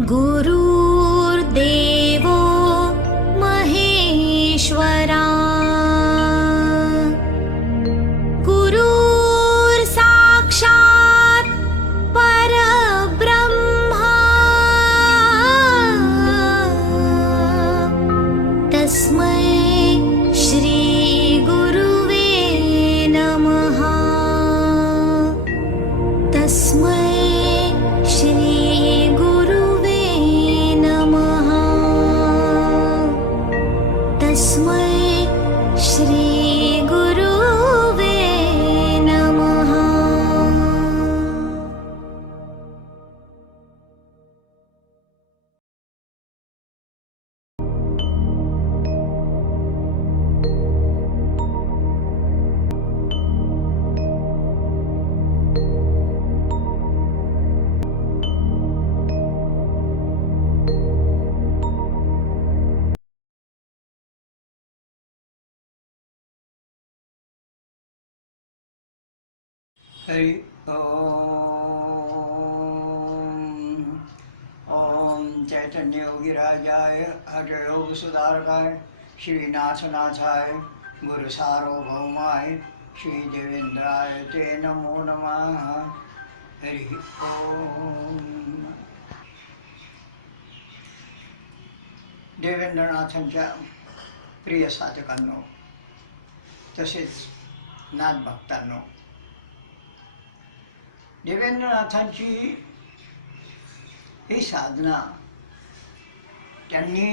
गुरुर्देवो महेश्वरा गुरुर्साक्षात् परब्रह्मा तस्मै श्री गुरुवे नमः। तस्मै श्री गुरुवे नमः। तस्मै श्री गुरुवे नमः। हरि ओम चैतन्य योगीराजाय हठयोग सुधारकाय श्रीनाथनाथाय गुरु सार्वभौमाय श्री देवेंद्राय ते नमो नमः। हरि ओम। देवेंद्रनाथांच्या प्रिय साधकांनो तसेच नाथ भक्तांनो, देवेंद्रनाथांची ही साधना त्यांनी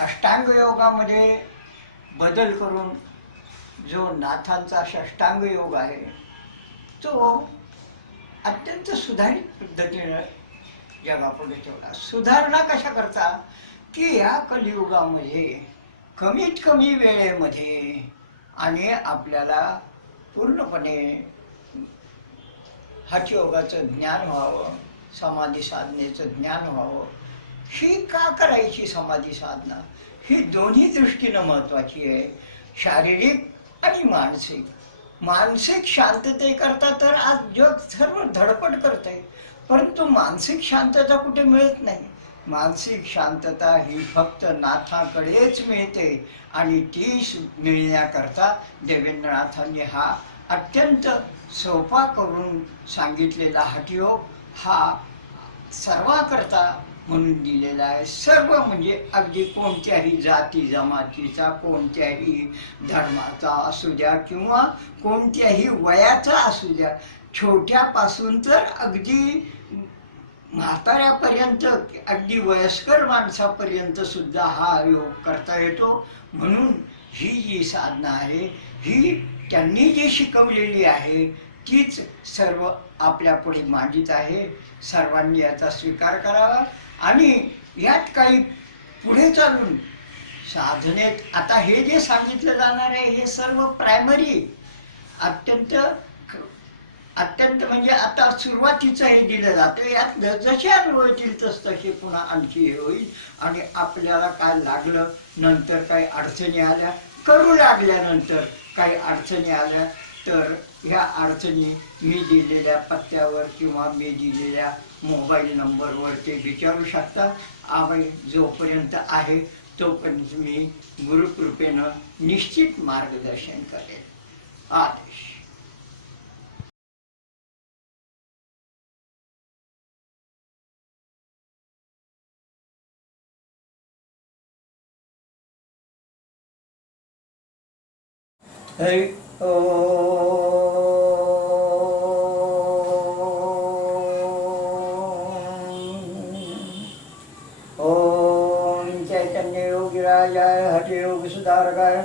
अष्टांग योगामध्ये बदल करून जो नाथांचा षष्टांग योग आहे तो अत्यंत सुधारित पद्धतीने जगापुढे ठेवला। सुधारणा कशा करता की या कलियुगामध्ये कमीत कमी वेळेमध्ये आणि आपल्याला पूर्णपणे हठयोगाचं ज्ञान व्हावं, समाधी साधनेचं ज्ञान व्हावं। ही का करायची समाधी साधना? ही दोन्ही दृष्टीनं महत्त्वाची आहे, शारीरिक आणि मानसिक। मानसिक शांततेकरता तर आज जग सर्व धडपड करत आहे, परंतु मानसिक शांतता कुठे मिळत नाही। मानसिक शांतता ही फक्त नाथाकडेच मिळते आणि ती मिळण्याकरता देवेंद्रनाथांनी हा अत्यंत सोपा करून सांगितलेला हठयोग हा सर्वाकरता म्हणून दिलेला आहे। सर्व म्हणजे अगदी कोणत्याही जाती जमातीचा, कोणत्याही धर्माचा असू द्या किंवा कोणत्याही वयाचा असू द्या, छोट्यापासून तर अगदी म्हाताऱ्यापर्यंत, अगदी वयस्कर माणसापर्यंत सुद्धा हा योग करता येतो। म्हणून ही जी साधना आहे ही त्यांनी जी शिकवलेली आहे तीच सर्व आपल्या पुढे मांडित आहे। सर्वांनी याचा स्वीकार करावा आणि यात काही पुढे चालून साधनेत आता हे जे सांगितलं जाणार आहे हे सर्व प्रायमरी अत्यंत म्हणजे आता सुरुवातीचं हे दिलं जातं। यात जसे अनुभव येतील तसे पुन्हा आणखी हे होईल आणि आपल्याला काय लागलं, नंतर काही अडचणी आल्या, करू लागल्यानंतर काही अडचणी आल्या तर ह्या अडचणी मी दिलेल्या पत्त्यावर किंवा मी दिलेल्या मोबाईल नंबरवर ते विचारू शकता। आम्ही जोपर्यंत आहे तोपर्यंत मी गुरुकृपेनं निश्चित मार्गदर्शन करेन। आदेश। हरि ओम चैतन्य योगीराजाय हठयोग सुधारकाय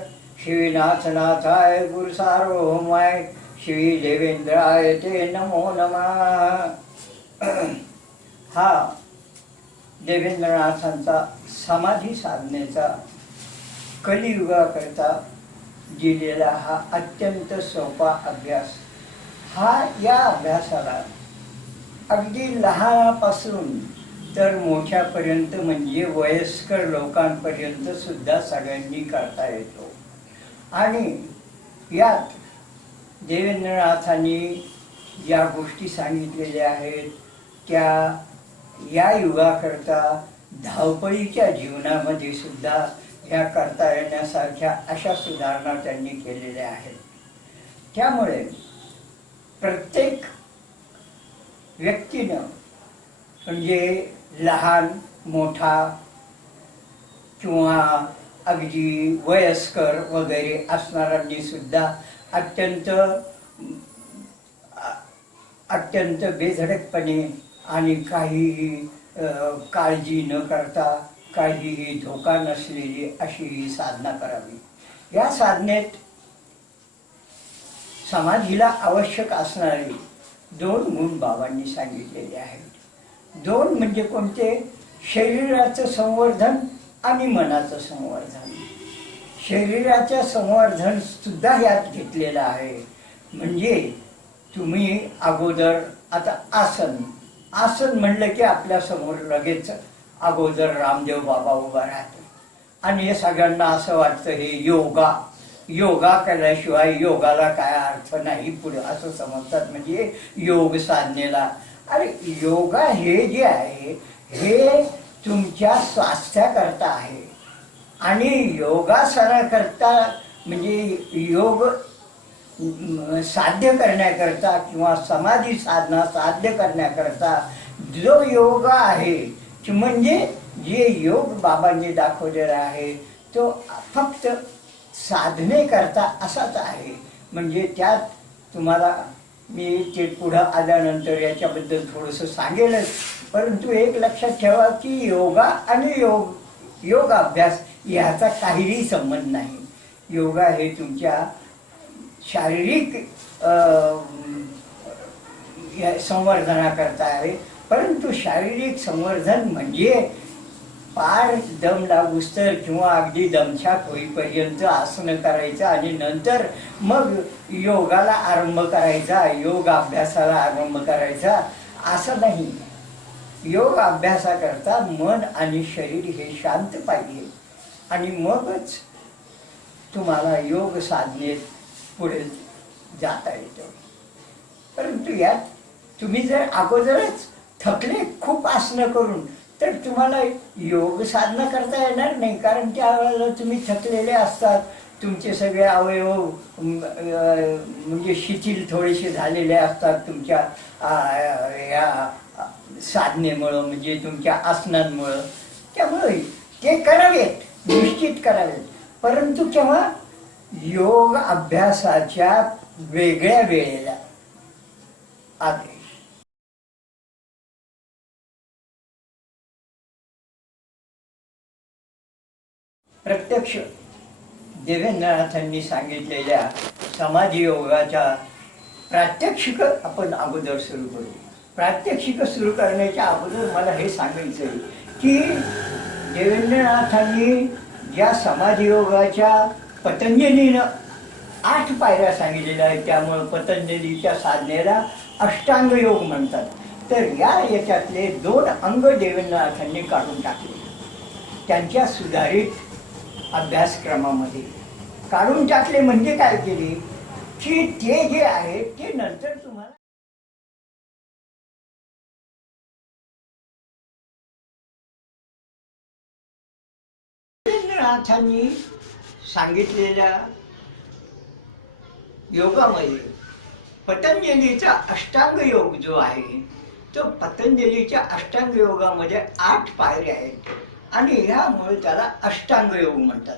श्रीनाथनाथाय गुरु सार्वभौमाय श्री देवेंद्राय ते नमो नमः। हा देवेंद्रनाथांचा समाधी साधनेचा कलियुगाकरता दिलेला हा अत्यंत सोपा अभ्यास। या अभ्यासाला अगदी लहानापासून तर मोठ्यापर्यंत म्हणजे वयस्कर लोकांपर्यंत सुद्धा सगळ्यांनी करता येतो। आणि यात देवेंद्रनाथांनी ज्या गोष्टी सांगितलेल्या आहेत त्या या युगाकरता धावपळीच्या जीवनामध्ये सुद्धा ह्या करता येण्यासारख्या अशा सुधारणा त्यांनी केलेल्या आहेत. त्यामुळे प्रत्येक व्यक्तीनं म्हणजे लहान मोठा किंवा अगदी वयस्कर वगैरे असणाऱ्यांनी सुद्धा अत्यंत बेधडकपणे आणि काहीही काळजी न करता, काहीही धोका नसलेली अशी ही साधना करावी. या साधनेत समाधीला आवश्यक असणारे 2 गुण बाबांनी सांगितलेले आहेत. 2 म्हणजे कोणते? शरीराचं संवर्धन आणि मनाचं संवर्धन. शरीराचं संवर्धन सुद्धा यात घेतलेलं आहे. म्हणजे तुम्ही अगोदर आता आसन म्हणलं की आपल्या समोर लगेच अगोदर रामदेव बाबा उभा राहतो आणि हे सगळ्यांना असं वाटतं हे योगा केल्याशिवाय योगाला काय अर्थ नाही पुढे असं समजतात. म्हणजे योग साधनेला, अरे योगा हे जे आहे हे तुमच्या स्वास्थ्याकरता आहे आणि योगासनाकरता म्हणजे योग साध्य करण्याकरता किंवा समाधी साधना साध्य करण्याकरता जो योग आहे म्हणजे जे योग बाबांनी दाखवलेला आहे तो फक्त साधनेकरता असाच आहे. म्हणजे त्यात तुम्हाला मी ते पुढं आल्यानंतर याच्याबद्दल थोडंसं सांगेलच, परंतु एक लक्षात ठेवा की योगा आणि योग अभ्यास याचा काहीही संबंध नाही. योगा हे तुमच्या शारीरिक संवर्धनाकरता आहे, परंतु शारीरिक संवर्धन म्हणजे पार दम लागूस्तर किंवा अगदी दमछाक होईपर्यंत आसनं करायचं आणि नंतर मग योगाला आरंभ करायचा, योग अभ्यासाला आरंभ करायचा असं नाही. योग अभ्यासाकरता मन आणि शरीर हे शांत पाहिजे आणि मगच तुम्हाला योग साधनेत पुढे जाता येतं. परंतु यात तुम्ही जर अगोदरच थकले खूप आसनं करून तर तुम्हाला योग साधना करता येणार नाही, कारण त्यावेळेला तुम्ही थकलेले असतात, तुमचे सगळे अवयव म्हणजे शिथिल थोडेसे झालेले असतात तुमच्या या साधनेमुळं म्हणजे तुमच्या आसनांमुळं. त्यामुळे ते करावेत, निश्चित करावेत, परंतु केव्हा योग अभ्यासाच्या वेगळ्या वेळेला. आदेश. प्रत्यक्ष देवेंद्रनाथांनी सांगितलेल्या समाधी योगाच्या प्रात्यक्षिक आपण अगोदर सुरू करू. प्रात्यक्षिक सुरू करण्याच्या अगोदर मला हे सांगायचं आहे की देवेंद्रनाथांनी ज्या समाधी योगाच्या पतंजलीनं 8 पायऱ्या सांगितलेल्या आहेत, त्यामुळे पतंजलीच्या साधनेला अष्टांग योग म्हणतात. तर याच्यातले 2 अंग देवेंद्रनाथांनी काढून टाकले त्यांच्या सुधारित अभ्यासक्रमामध्ये. काढून टाकले म्हणजे काय केले की ते जे आहे ते नंतर तुम्हाला देवेंद्रनाथांनी सांगितलेल्या योगामध्ये पतंजलीचा अष्टांग योग जो आहे तो पतंजलीच्या अष्टांग योगामध्ये 8 पायऱ्या आहेत आणि ह्यामुळे त्याला अष्टांग योग म्हणतात.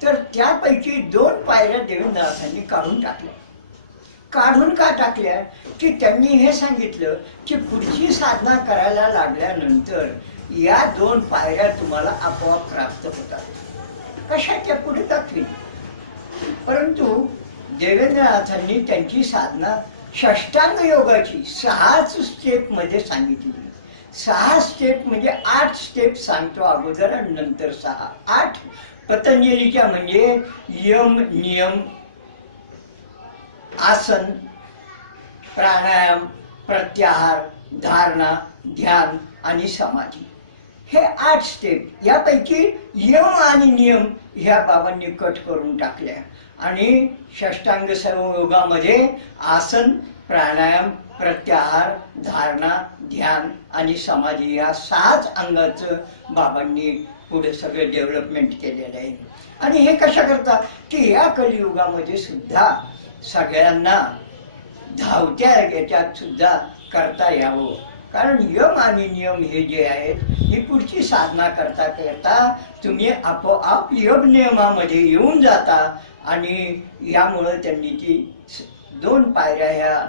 तर त्यापैकी 2 पायऱ्या देवेंद्रनाथांनी काढून टाकल्या. काढून का टाकल्या की त्यांनी हे सांगितलं की पुढची साधना करायला लागल्यानंतर या 2 पायऱ्या तुम्हाला आपोआप प्राप्त होतात. कशाच्या पुढे दाखवी, परंतु देवेंद्रनाथांनी त्यांची साधना षष्टांग योगाची 6 स्टेपमध्ये सांगितली. 6 स्टेप म्हणजे 8 स्टेप सांगतो अगोदर आणि नंतर 6. 8 पतंजलीच्या म्हणजे यम, नियम, आसन, प्राणायाम, प्रत्याहार, धारणा, ध्यान आणि समाधी हे 8 स्टेप. यापैकी यम आणि नियम ह्या बाबांनी कट करून टाकल्या आणि षष्टांग योगामध्ये आसन, प्राणायाम, प्रत्याहार, धारणा, ध्यान आणि समाधी या 6च अंगाचं बाबांनी पुढे सगळं डेव्हलपमेंट केलेलं आहे. आणि हे कशा करता की या कलियुगामध्ये सुद्धा सगळ्यांना धावत्या याच्यात सुद्धा करता यावं. कारण यम आणि नियम हे जे आहेत ही पुढची साधना करता करता तुम्ही आपोआप योग नियमामध्ये येऊन जाता. आणि यामुळं त्यांनी ती 2 पायऱ्या ह्या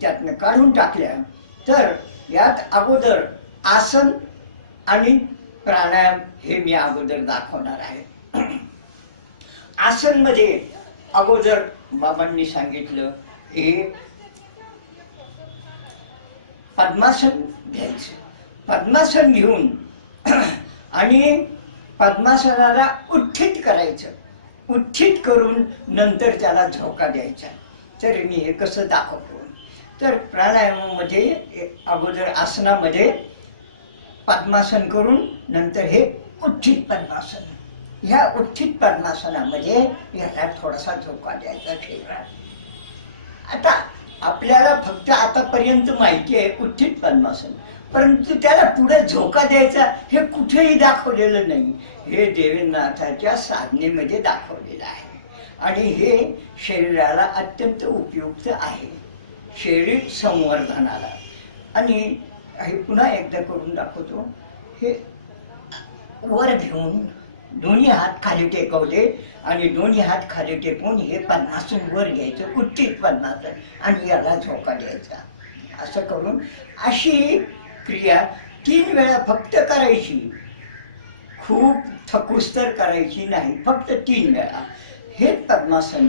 त्यातनं काढून टाकल्या. तर यात अगोदर आसन आणि प्राणायाम हे मी अगोदर दाखवणार आहे. आसन मध्ये अगोदर बाबांनी सांगितलं हे पद्मासन घ्यायचं. पद्मासन घेऊन आणि पद्मासनाला उत्थित करायचं. उत्थित करून नंतर त्याला झोका द्यायचा. तर मी हे कसं दाखवतो. तर प्राणायामामध्ये अगोदर आसनामध्ये पद्मासन करून नंतर हे उत्थित पद्मासन. ह्या उत्थित पद्मासनामध्ये ह्याला थोडासा झोका द्यायचा शरीरात. आता आपल्याला फक्त आतापर्यंत माहिती आहे उत्थित पद्मासन, परंतु त्याला पुढे झोका द्यायचा हे कुठेही दाखवलेलं नाही. हे देवेंद्रनाथाच्या साधनेमध्ये दाखवलेलं आहे. आणि हे शरीराला अत्यंत उपयुक्त आहे, शरीर संवर्धनाला. आणि हे पुन्हा एकदा करून दाखवतो. हे वर घेऊन दोन्ही हात खाली टेकवले आणि दोन्ही हात खाली टेकवून हे पद्मासन वर घ्यायचं, उत्थित पद्मासन, आणि याला झोका द्यायचा. असं करून अशी क्रिया 3 वेळा फक्त करायची. खूप थकूस्तर करायची नाही, फक्त 3 वेळा. हे पद्मासन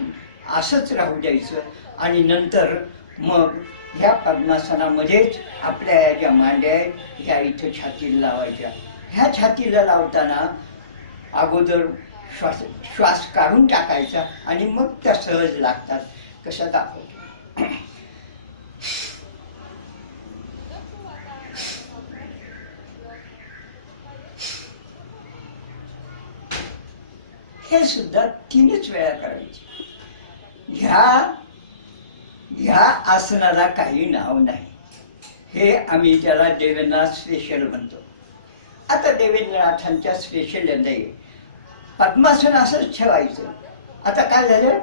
असंच राहू द्यायचं. आणि नंतर मग ह्या पद्मासनामध्येच आपल्या ज्या मांड्या आहेत ह्या इथं छातीला लावायच्या. ह्या छातीला लावताना अगोदर श्वास काढून टाकायचा आणि मग त्या सहज लागतात. कसं दाखवतो. हे सुद्धा 3च वेळा करायचे. ह्या आसनाला काही नाव नाही. हे आम्ही त्याला देवेंद्रनाथ स्पेशल म्हणतो. आता देवेंद्रनाथांच्या स्पेशल यंदा पद्मासन असंच ठेवायचं. आता काय झालं,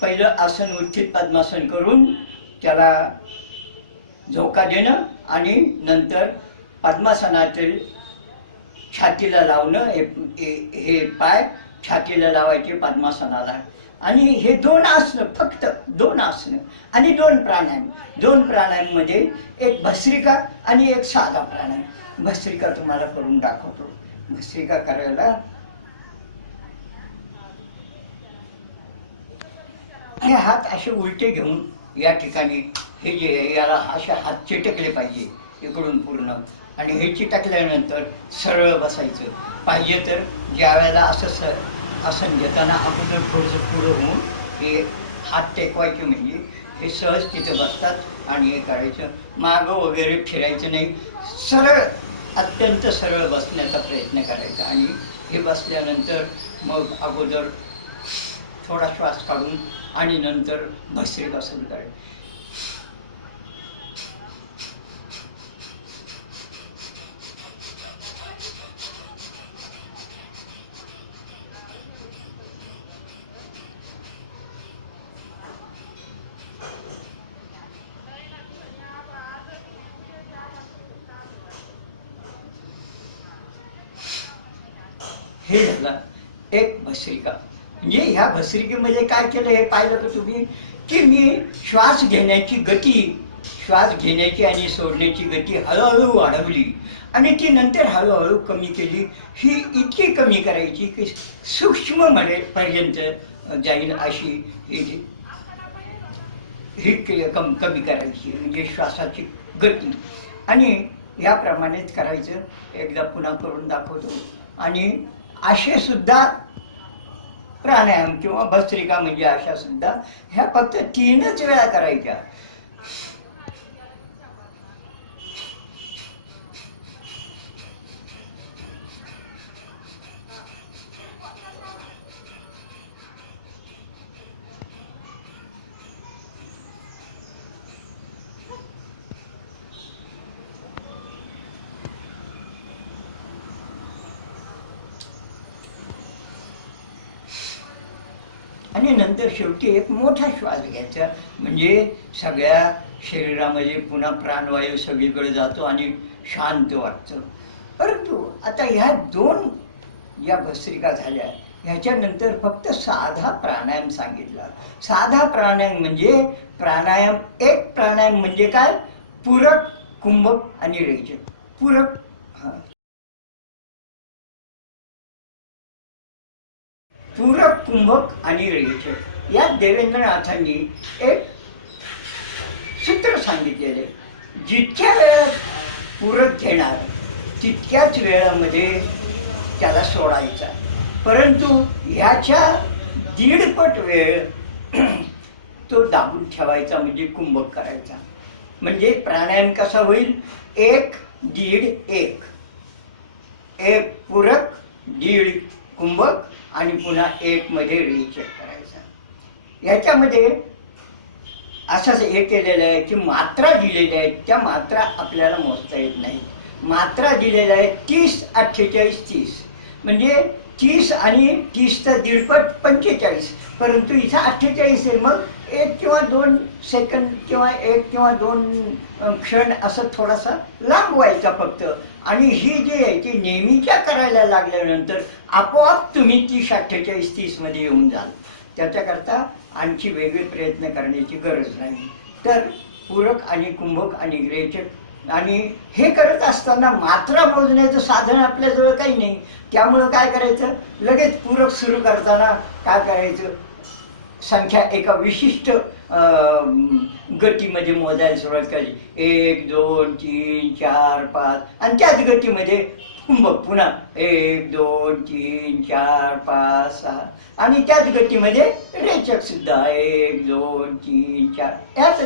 पहिलं आसन उत्थित पद्मासन करून त्याला झोका देणं आणि नंतर पद्मासनातील छातीला लावणं. हे पाय छातीला लावायचे पद्मासनाला. आणि हे 2 आसनं, फक्त 2 आसनं आणि 2 प्राणायाम. 2 प्राणायाम मध्ये एक भस्त्रिका आणि एक साधा प्राणायाम. भस्त्रिका तुम्हाला करून दाखवतो. भस्त्रिका करायला हे हात असे उलटे घेऊन या ठिकाणी हे जे याला असे हात चिटकले पाहिजे इकडून पूर्ण. आणि हे चिटकल्यानंतर सरळ बसायचं. पाहिजे तर ज्या वेळेला असं आसन घेताना अगोदर थोडंसं पुढं होऊन हे हात टेकवायचे, म्हणजे हे सहज तिथे बसतात. आणि हे काढायचं, मागं वगैरे फिरायचं नाही, सरळ अत्यंत सरळ बसण्याचा प्रयत्न करायचा. आणि हे बसल्यानंतर मग अगोदर थोडा श्वास काढून आणि नंतर भस्त्रिका सुरू करायची. हे झालं एक भस्त्रिका. म्हणजे ह्या भस्त्रिकेमध्ये काय केलं हे पाहिलं का तुम्ही, की मी श्वास घेण्याची गती, श्वास घेण्याची आणि सोडण्याची गती हळूहळू वाढवली आणि ती नंतर हळूहळू कमी केली. ही इतकी कमी करायची की सूक्ष्म पर्यंत जाईल अशी ही कमी करायची, म्हणजे श्वासाची गती. आणि याप्रमाणेच करायचं. एकदा पुन्हा करून दाखवतो. आणि असे सुद्धा प्राणायाम किंवा भस्त्रिका म्हणजे अशा सुद्धा ह्या फक्त 3च वेळा करायच्या. आणि नंतर शेवटी एक मोठा श्वास घ्यायचा, म्हणजे सगळ्या शरीरामध्ये पुन्हा प्राणवायू सगळीकडे जातो आणि शांत वाटतं. परंतु आता ह्या दोन या भस्त्रिका झाल्या, ह्याच्यानंतर फक्त साधा प्राणायाम सांगितला. साधा प्राणायाम म्हणजे प्राणायाम, एक प्राणायाम म्हणजे काय, पूरक, कुंभक आणि रेचक. पूरक, पूरक, कुंभक आणि रेचक या देवेंद्रनाथांनी एक सूत्र सांगितलेले. जितक्या वेळात पूरक घेणार तितक्याच वेळामध्ये त्याला सोडायचा, परंतु ह्याच्या दीडपट वेळ तो दाबून ठेवायचा, म्हणजे कुंभक करायचा. म्हणजे प्राणायाम कसा होईल, एक दीड एक, एक पूरक दीड कुंभक आणि पुन्हा एक मध्ये रेचक करायचा. याच्यामध्ये असंच हे केलेलं आहे की मात्रा दिलेल्या आहेत, त्या मात्रा आपल्याला मोजता येत नाही. मात्रा दिलेल्या आहेत 30, 48, 30, म्हणजे 30 आणि 30चा दीडपट 45, परंतु इथं 48 आहे. मग 1 किंवा 2 सेकंद किंवा 1 किंवा 2 क्षण असं थोडासा लांब व्हायचा फक्त. आणि ही जी आहे ती नेहमीच्या करायला लागल्यानंतर आपोआप तुम्ही 30, 48, 30 मध्ये येऊन जाल. त्याच्याकरता आणखी वेगळे प्रयत्न करण्याची गरज नाही. तर पूरक आणि कुंभक आणि रेचक, आणि हे करत असताना मात्रा मोजण्याचं साधन आपल्याजवळ काही नाही. त्यामुळं काय करायचं, लगेच पूरक सुरू करताना काय करायचं, संख्या एका विशिष्ट गतीमध्ये मोजायला सुरुवात करायची. 1, 2, 3, 4, 5, आणि त्याच गतीमध्ये कुंभक पुन्हा 1, 2, 3, 4, 5, 6, आणि त्याच गतीमध्ये रेचक सुद्धा 1, 2, 3, 4. याच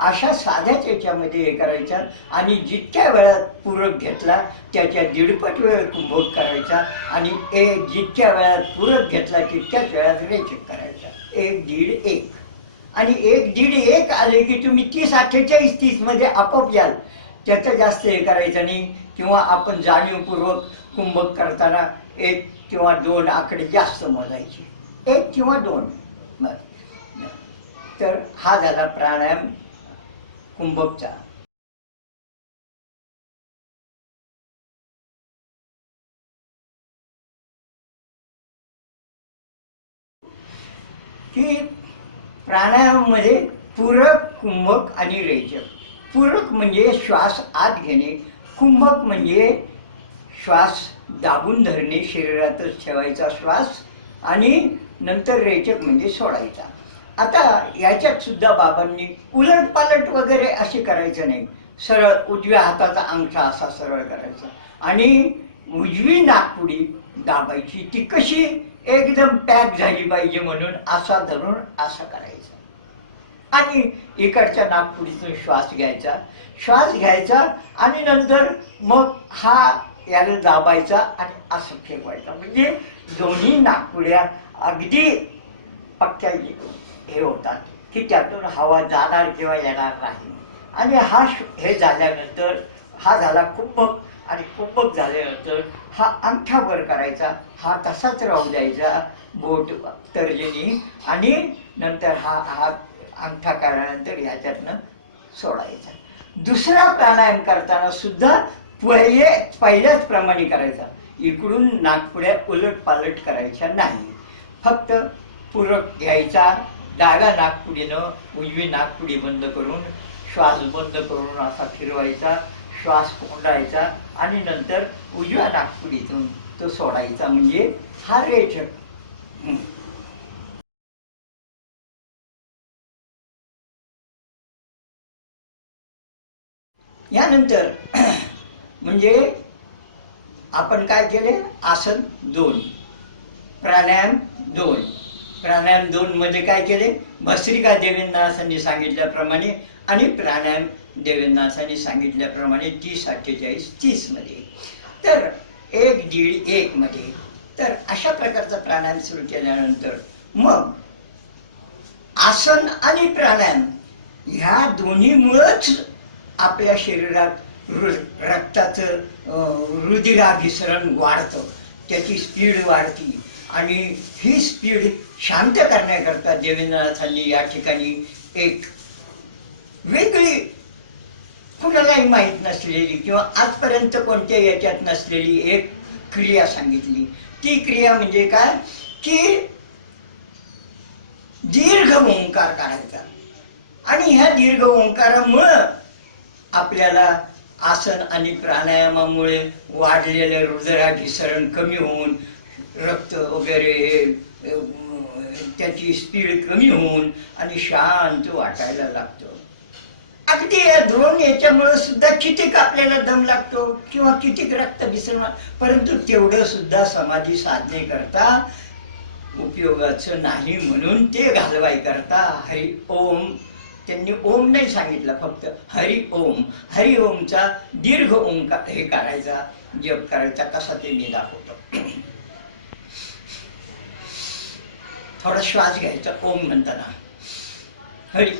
अशा साध्याच याच्यामध्ये हे करायच्या. आणि जितक्या वेळात पूरक घेतला त्याच्या दीडपट वेळ कुंभक करायचा, आणि जितक्या वेळात पूरक घेतला तितक्याच वेळात रेचक करायचा. 1, दीड, 1, आणि 1, दीड, 1 आले की तुम्ही 30, 48, 30 मध्ये आपोआप याल. त्याचं जास्त हे करायचं नाही. किंवा आपण जाणीवपूर्वक कुंभक करताना 1 किंवा 2 आकडे जास्त मोजायचे, 1 किंवा 2. तर हा झाला प्राणायाम कुंभकचा. की प्राणायामामध्ये पूरक, कुंभक आणि रेचक. पूरक म्हणजे श्वास आत घेणे, कुंभक म्हणजे श्वास दाबून धरणे, शरीरातच ठेवायचा श्वास, आणि नंतर रेचक म्हणजे सोडायचा. आता याच्यात सुद्धा बाबांनी उलटपालट वगैरे असे करायचं नाही. सरळ उजव्या हाताचा अंगठा असा सरळ करायचा, आणि उजवी नाकपुडी दाबायची. ती कशी, एकदम पॅक झाली पाहिजे म्हणून असा धरून असं करायचं, आणि इकडच्या नाकपुडीतून श्वास घ्यायचा, श्वास घ्यायचा, आणि नंतर मग हा याला दाबायचा आणि असं फेकवायचा. म्हणजे दोन्ही नाकपुड्या अगदी पक्क्या हे होतात की त्यातून हवा जाणार किंवा येणार नाही. आणि हे झाल्यानंतर हा झाला कुंभक, आणि कुंभक झाल्यानंतर हा अंगठा वर करायचा, हा तसाच राहू द्यायचा बोट तर्जनी, आणि नंतर हा अंगठा काढल्यानंतर ह्याच्यातनं सोडायचा. दुसरा प्राणायाम करताना सुद्धा पहिल्याच प्रमाणे करायचा. इकडून नाकपुड्या उलट पालट करायच्या नाही. फक्त पूरक घ्यायचा, डाव्या नाकपुडीनं उजवी नाकपुडी बंद करून श्वास बंद करून असा फिरवायचा, श्वास कोंडायचा, आणि नंतर उजव्या नाकपुडीतून तो सोडायचा. म्हणजे हा रेचक. यानंतर म्हणजे आपण काय केले, आसन 2, प्राणायाम 2. प्राणायाम 2 मध्ये काय केले, भस्त्रिका देवेंद्रनाथांनी सांगितल्याप्रमाणे आणि प्राणायाम देवेंद्रनाथांनी सांगितल्याप्रमाणे 30, 48, 30 मध्ये. तर 1, दीड, 1 मध्ये. तर अशा प्रकारचा प्राणायाम सुरू केल्यानंतर मग आसन आणि प्राणायाम ह्या दोन्हीमुळंच आपल्या शरीरात रक्ताचं रुधिराभिसरण वाढतं, त्याची स्पीड वाढती, आणि ही स्पीड शांत करण्याकरता देवेंद्रनाथांनी या ठिकाणी एक वेगळी, कुणालाही माहीत नसलेली किंवा आजपर्यंत कोणत्या याच्यात नसलेली एक क्रिया सांगितली. ती क्रिया म्हणजे काय की दीर्घ ओंकार काढायचा. आणि ह्या दीर्घ ओंकारामुळं आपल्याला आसन आणि प्राणायामामुळे वाढलेलं रुधिराभिसरण कमी होऊन रक्त वगैरे त्याची स्पीड कमी होऊन आणि शांत वाटायला लागतं. अगदी या दोन याच्यामुळे सुद्धा कितीक आपल्याला दम लागतो किंवा कितीक रक्त विसरण, परंतु तेवढं सुद्धा समाधी साधने करता उपयोगाचं नाही. म्हणून ते घालवाय करता हरि ओम, त्यांनी ओम नाही सांगितलं, फक्त हरि ओम. हरि ओमचा दीर्घ ओंकार हे करायचा, जप करायचा. कसा ते मी दाखवतो. थोडा श्वास घ्यायचा ओम म्हणताना. हरि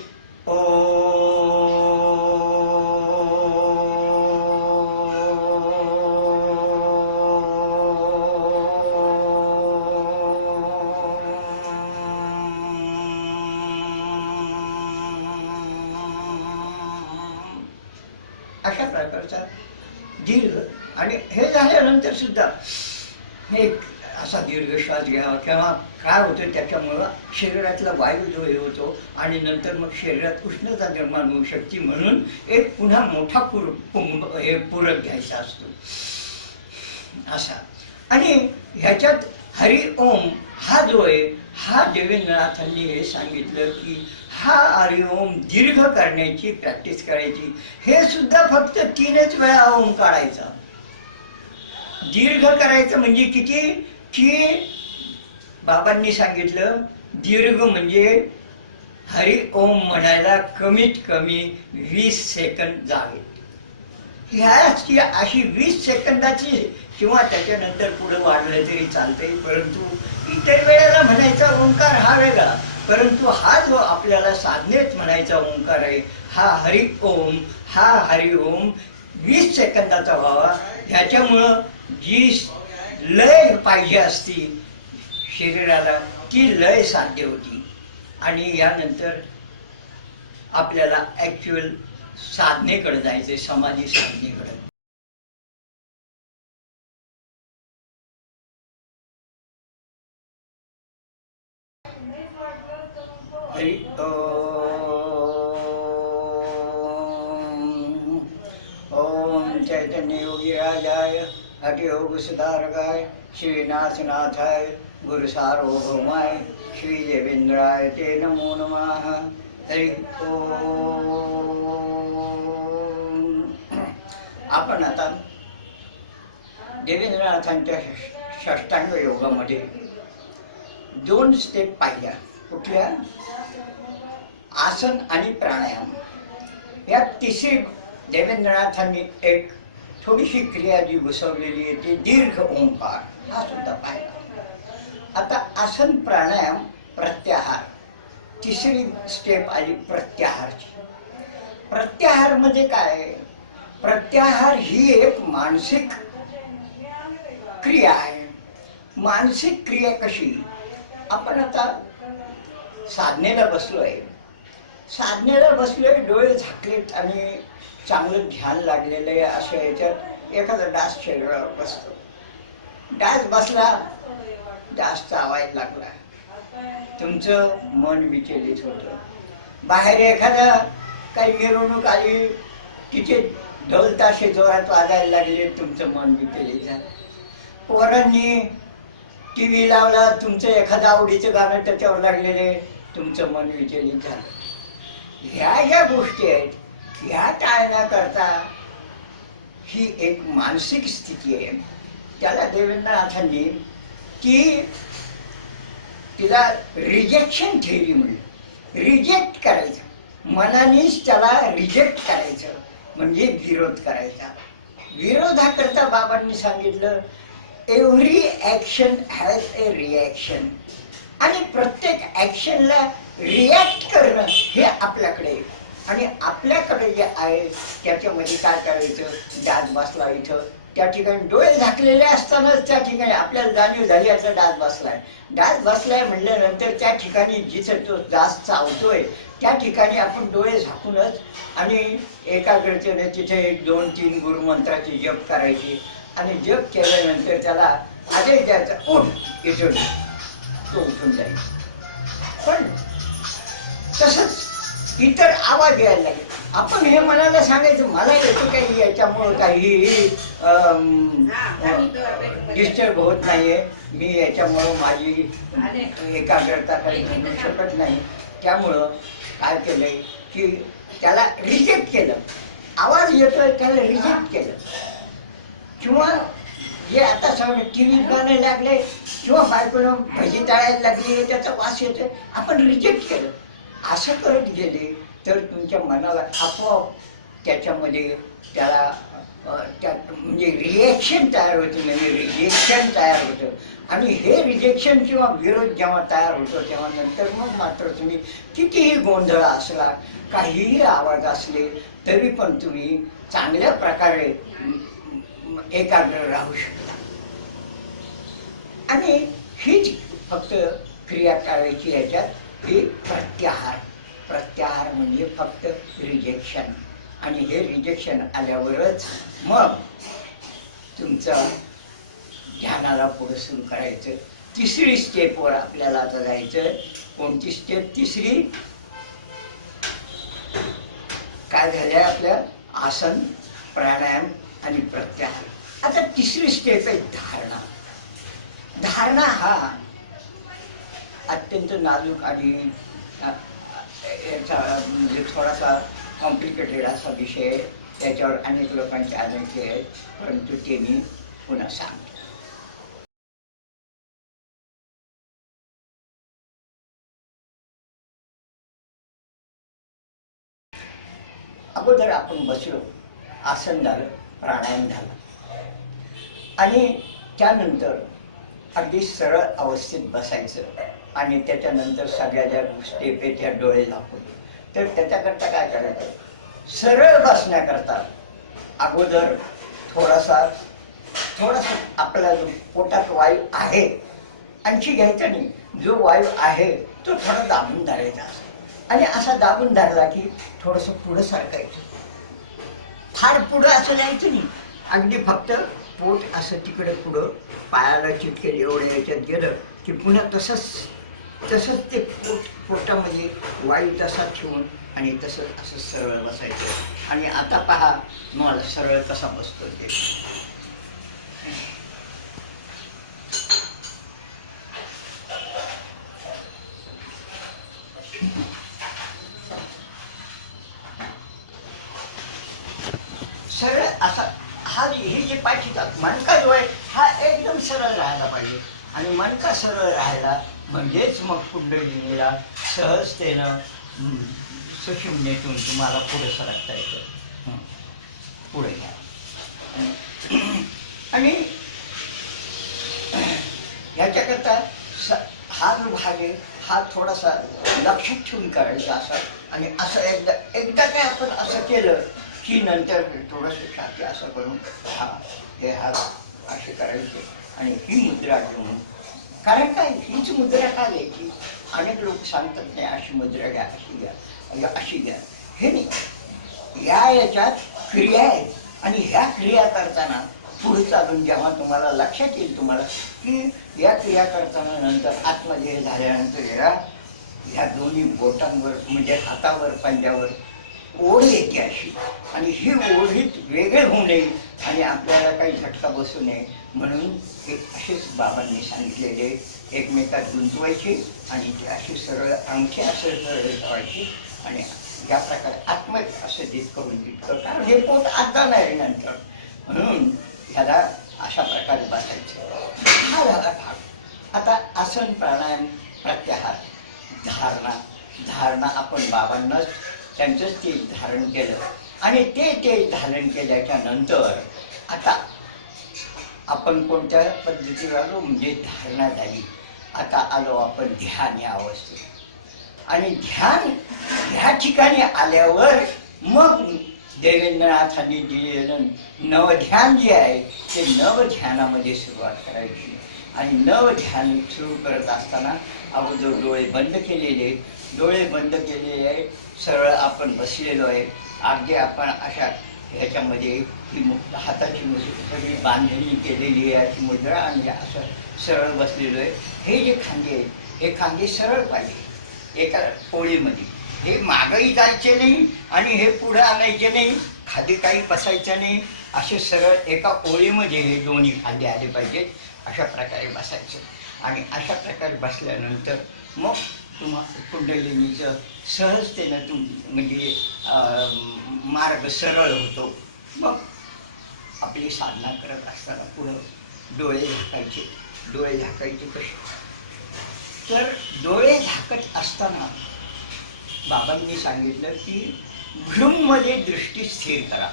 ओम. अशा प्रकारचा दीर्घ. आणि हे झाल्यानंतर सुद्धा एक असा दीर्घ श्वास घ्यावा. किंवा काय होतं त्याच्यामुळं शरीरातला वायू जो हे होतो आणि नंतर मग शरीरात उष्णता निर्माण होऊ शकते. म्हणून एक पुन्हा मोठा पूरक घ्यायचा असतो असा. आणि ह्याच्यात हरि ओम हा जो आहे, हा देवेंद्रनाथांनी हे सांगितलं की हा हरि ओम दीर्घ करण्याची प्रॅक्टिस करायची. हे सुद्धा फक्त 3च वेळा ओम काढायचा. दीर्घ करायचं म्हणजे किती की बाबांनी सांगितलं दीर्घ म्हणजे हरि ओम म्हणायला कमीत कमी 20 सेकंद जावे. ह्याची अशी 20 सेकंदाची किंवा त्याच्यानंतर पुढे वाढलं तरी चालतंय. परंतु इतर वेळेला म्हणायचा ओंकार हा वेगळा, परंतु हा जो आपल्याला साधनेत म्हणायचा ओंकार आहे हा हरि ओम, हा हरि ओम 20 सेकंदाचा व्हावा. ह्याच्यामुळं जी लय पाहिजे असती शरीराला ती लय साध्य होती. आणि यानंतर आपल्याला ऍक्च्युअल साधनेकडे जायचे, समाधी साधनेकडे. हरि ओम चैतन्य योगी राजाय हठयोग सुधारकाय श्रीनाथनाथाय गुरु सार्वभौमाय श्री देवेंद्राय ते नमो नमः. हरि ओम. आपण आता देवेंद्रनाथांच्या षष्टांग योगामध्ये 2 स्टेप पाहिल्या. कुठल्या? आसन आणि प्राणायाम. या तिसरी देवेंद्रनाथांनी एक थोडीशी क्रिया जी घुसवलेली आहे ती दीर्घ ओंकार, हा सुद्धा पाहिला. आता आसन प्राणायाम प्रत्याहार, तिसरी स्टेप आली प्रत्याहारची. प्रत्याहार म्हणजे काय? प्रत्याहार ही एक मानसिक क्रिया आहे. मानसिक क्रिया कशी? आपण आता साधनेला बसलोय, डोळे झाकलेत आणि चांगलं ध्यान लागलेलं आहे. अशा याच्यात एखादा डास शरीरावर बसतो. डास बसला, डासचा आवाज लागला, तुमचं मन विचलित होतं. बाहेर एखादा काही मिरवणूक आली, तिचे ढोल ताशे जोरात वाजायला लागले, तुमचं मन विचलित झालं. पोरांनी TV लावला, तुमचं एखादं आवडीचं गाणं त्याच्यावर लागलेले, तुमचं मन विचलित झालं. ह्या ज्या गोष्टी आहेत ह्या टाळण्याकरता ही एक मानसिक स्थिती आहे. त्याला देवेंद्रनाथांनी तिला रिजेक्शन थेअरी म्हणलं. रिजेक्ट करायचं, मनानेच त्याला रिजेक्ट करायचं म्हणजे विरोध करायचा. विरोधाकरता बाबांनी सांगितलं every action has a reaction. आणि प्रत्येक ॲक्शनला रिॲक्ट करणं हे आपल्याकडे. आणि आपल्याकडे जे आहे त्याच्यामध्ये काय करायचं, डास बसला इथं, त्या ठिकाणी डोळे झाकलेले असतानाच त्या ठिकाणी आपल्याला जाणीव झाली आता डास बसलाय. डास बसलाय म्हटल्यानंतर त्या ठिकाणी जिथं तो डास चावतोय त्या ठिकाणी आपण डोळे झाकूनच आणि एकाग्रतेने तिथे 1-2-3 गुरुमंत्राची जप करायची आणि जप केल्यानंतर त्याला आदेश द्यायचा, उठ इथून, तो उठून जाईल. पण तसंच इतर आवाज यायला लागेल. आपण हे मनाला सांगायचं मला येतो काही याच्यामुळं काही डिस्टर्ब होत नाहीये, मी याच्यामुळं माझी एकाग्रता काही घडू शकत नाही. त्यामुळं काय केलंय की त्याला रिजेक्ट केलं. आवाज येतोय त्याला रिजेक्ट केलं. किंवा जे आता सगळं टी व्ही गाणे लागले किंवा बायकोनं भजी तळायला लागली त्याचा वास येतोय, आपण रिजेक्ट केलं. असं करत गेले तर तुमच्या मनाला आपोआप त्याच्यामध्ये त्याला म्हणजे रिएक्शन तयार होते, म्हणजे रिजेक्शन तयार होतं. आणि हे रिजेक्शन किंवा विरोध जेव्हा तयार होतो तेव्हा नंतर मग मात्र तुम्ही कितीही गोंधळ असला, काहीही आवाज असले तरी पण तुम्ही चांगल्या प्रकारे एकाग्र राहू शकता. आणि हीच फक्त क्रिया करायची याच्यात, ही प्रत्याहार. प्रत्याहार म्हणजे फक्त रिजेक्शन. आणि हे रिजेक्शन आल्यावरच मग तुमचं ध्यानाला पुढे सुरू करायचं. तिसरी स्टेपवर आपल्याला आता जायचं. कोणती स्टेप? तिसरी काय झालंय आपल्या आसन, प्राणायाम आणि प्रत्याहार. आता तिसरी स्टेप आहे धारणा. धारणा हा अत्यंत नाजूक आणि याचा म्हणजे थोडासा कॉम्प्लिकेटेड असा विषय आहे. त्याच्यावर अनेक लोकांचे अनेक हे आहेत, परंतु ते मी पुन्हा सांगतो. अगोदर आपण बसलो, आसन झालं, प्राणायाम झालं आणि त्यानंतर अगदी सरळ अवस्थेत बसायचं आणि त्याच्यानंतर सगळ्या ज्या स्टेप आहेत त्या डोळे झाकून. तर त्याच्याकरता काय करायचं, सरळ बसण्याकरता अगोदर थोडासा आपला जो पोटात वायू आहे आणखी घ्यायचा नाही, जो वायू आहे तो थोडा दाबून धरायचा आणि असा दाबून धरला की थोडंसं पुढं सरकायचं. फार पुढं असं जायचं नाही, अगदी फक्त पोट असं तिकडे पुढं पायाला चिटकेल एवढं याच्यात गेलं की पुन्हा तसंच ते पोटामध्ये वायू तसा ठेवून आणि तसंच असं सरळ बसायचं. आणि आता पहा मला सरळ कसा बसतो ते. सरळ असा ही जी पाठीचा मणका जो आहे हा एकदम सरळ राहायला पाहिजे. आणि मणका सरळ राहायला म्हणजेच मग कुंडलिनीला सहजतेनं सुषुम्नेतून तुम्हाला पुढे सरकता येतं. पुढे घ्या. आणि ह्याच्याकरता हा जो भाग आहे हा थोडासा लक्षात ठेवून करायचा असा. आणि असं एकदा काय आपण असं केलं की नंतर थोडंसं छाती असं करून हे हात असे करायचे आणि ही मुद्रा घेऊन. कारण काय हीच मुद्रा का घ्यायची, अनेक लोक सांगतात नाही अशी मुद्रा घ्या, अशी घ्या, अशी घ्या. हे नाही, याच्यात क्रिया आहेत आणि ह्या क्रिया करताना पुढे चालून जेव्हा तुम्हाला लक्षात येईल तुम्हाला की या क्रिया करताना नंतर आतमध्ये हे झाल्यानंतर ह्या दोन्ही बोटांवर म्हणजे हातावर पंजावर ओढ येते अशी. आणि ही ओढीत वेगळे होऊ नये आणि आपल्याला काही झटका बसू नये म्हणून हे असेच बाबांनी सांगितलेले एकमेकात गुंतवायचे आणि ते अशी सरळ अंगठी असं सरळ ठेवायची आणि या प्रकारे आत्मत असं देत करून तितकं. कारण हे पोट आता नाही नंतर, म्हणून ह्याला अशा प्रकारे बसायचं. हा झाला भाग. आता आसन, प्राणायाम, प्रत्याहार, धारणा आपण बाबांनाच त्यांचंच ते धारण केलं आणि ते धारण केल्याच्या नंतर आता आपण कोणत्या पद्धतीवर आलो म्हणजे धारणा झाली. आता आलो आपण ध्यान या अवस्थेत. आणि ध्यान ह्या ठिकाणी आल्यावर मग देवेंद्रनाथांनी दिलेलं नवध्यान जे आहे ते नवध्यानामध्ये सुरुवात करायची. आणि नवध्यान सुरू करत असताना अगोदर डोळे बंद केलेले, डोळे बंद केलेले आहे, सरळ आपण बसलेलो आहे. अगदी आपण अशा ह्याच्यामध्ये ही हाताची सगळी बांधणी केलेली आहे अशी मुद्रा, आणि असं सरळ बसलेलो आहे. हे जे खांदे आहेत हे खांदे सरळ पाहिजे एका ओळीमध्ये. हे मागही जायचे नाही आणि हे पुढे आणायचे नाही, खाली काही बसायचं नाही. असे सरळ एका ओळीमध्ये हे दोन्ही खांदे आले पाहिजेत. अशा प्रकारे बसायचं. आणि अशा प्रकारे बसल्यानंतर मग कुंडलिनीचं सहजतेनं म्हणजे मार्ग सरळ होतो. मग आपली साधना करत असताना पुढं डोळे झाकायचे. डोळे झाकायचे कसे? तर डोळे झाकत असताना बाबांनी सांगितलं की भ्रूममध्ये दृष्टी स्थिर करा.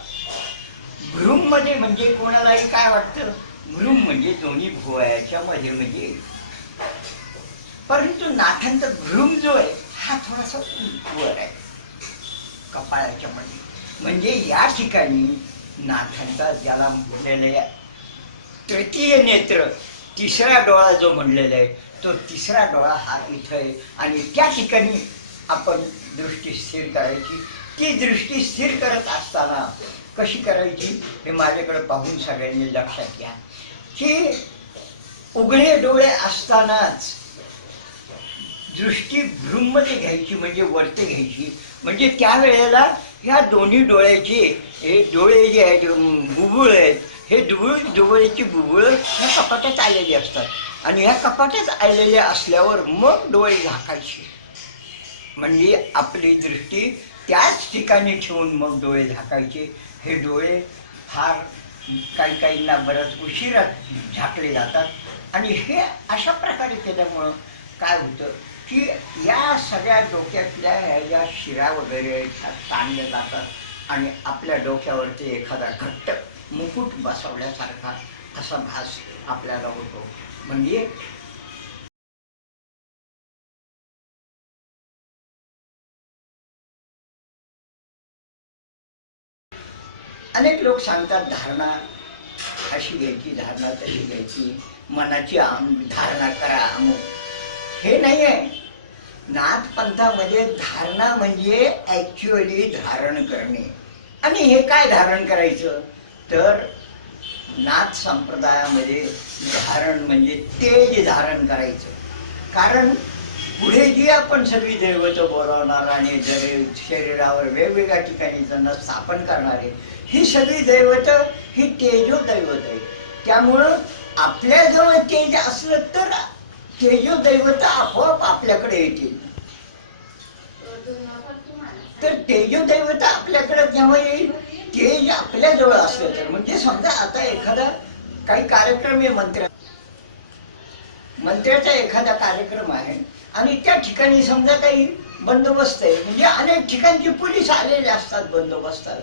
भ्रूममध्ये म्हणजे कोणालाही काय वाटतं, भ्रूम म्हणजे दोन्ही भुवयाच्या मध्ये म्हणजे, परंतु नाथांचा भ्रूम जो आहे हा थोडासा वर आहे कपाळाच्या मध्ये. म्हणजे या ठिकाणी नाथांचा ज्याला म्हणलेलं आहे तृतीय नेत्र, तिसरा डोळा जो म्हणलेला आहे तो तिसरा डोळा हा इथं आहे. आणि त्या ठिकाणी आपण दृष्टी स्थिर करायची. ती दृष्टी स्थिर करत असताना कशी करायची हे माझ्याकडे पाहून सगळ्यांनी लक्षात घ्या की उघडे डोळे असतानाच दृष्टी भ्रूममध्ये घ्यायची, म्हणजे वरती घ्यायची. म्हणजे त्यावेळेला ह्या दोन्ही डोळ्याचे हे डोळे जे आहेत बुबुळ आहेत, हे डोळ्याची बुबुळ ह्या कपाटात आलेली असतात. आणि ह्या कपाटात आलेल्या असल्यावर मग डोळे झाकायचे. म्हणजे आपली दृष्टी त्याच ठिकाणी ठेवून मग डोळे झाकायचे. हे डोळे फार काहींना बरंच उशिरा झाकले जातात. आणि हे अशा प्रकारे केल्यामुळं काय होतं की या सगळ्या डोक्यातल्या ह्या ज्या शिरा वगैरे ताणल्या जातात आणि आपल्या डोक्यावरती एखादा घट्ट मुकुट बसवल्यासारखा असा भास आपल्याला होतो. म्हणजे अनेक लोक सांगतात धारणा अशी घ्यायची, धारणा तशी घ्यायची, मनाची धारणा करा अमुक. हे नाही आहे. नाथपंथामध्ये धारणा म्हणजे ॲक्च्युअली धारण करणे. आणि हे काय धारण करायचं तर नाथ संप्रदायामध्ये धारण म्हणजे तेज धारण करायचं. कारण पुढे जी आपण सगळी दैवतं बोलावणार आणि शरीरावर वेगवेगळ्या ठिकाणी त्यांना स्थापन करणारे ही सगळी दैवतं ही तेजो दैवत आहे. त्यामुळं आपल्याजवळ तेज असलं तर तेजो दैवत आपोआप आपल्याकडे येतील. तर तेजो दैवत आपल्याकडे जेव्हा येईल, तेज आपल्याजवळ असलं तर, म्हणजे समजा आता एखादा काही कार्यक्रम आहे, मंत्र्याचा एखादा कार्यक्रम आहे आणि त्या ठिकाणी समजा काही बंदोबस्त आहे, म्हणजे अनेक ठिकाणचे पोलीस आलेले असतात बंदोबस्ताला,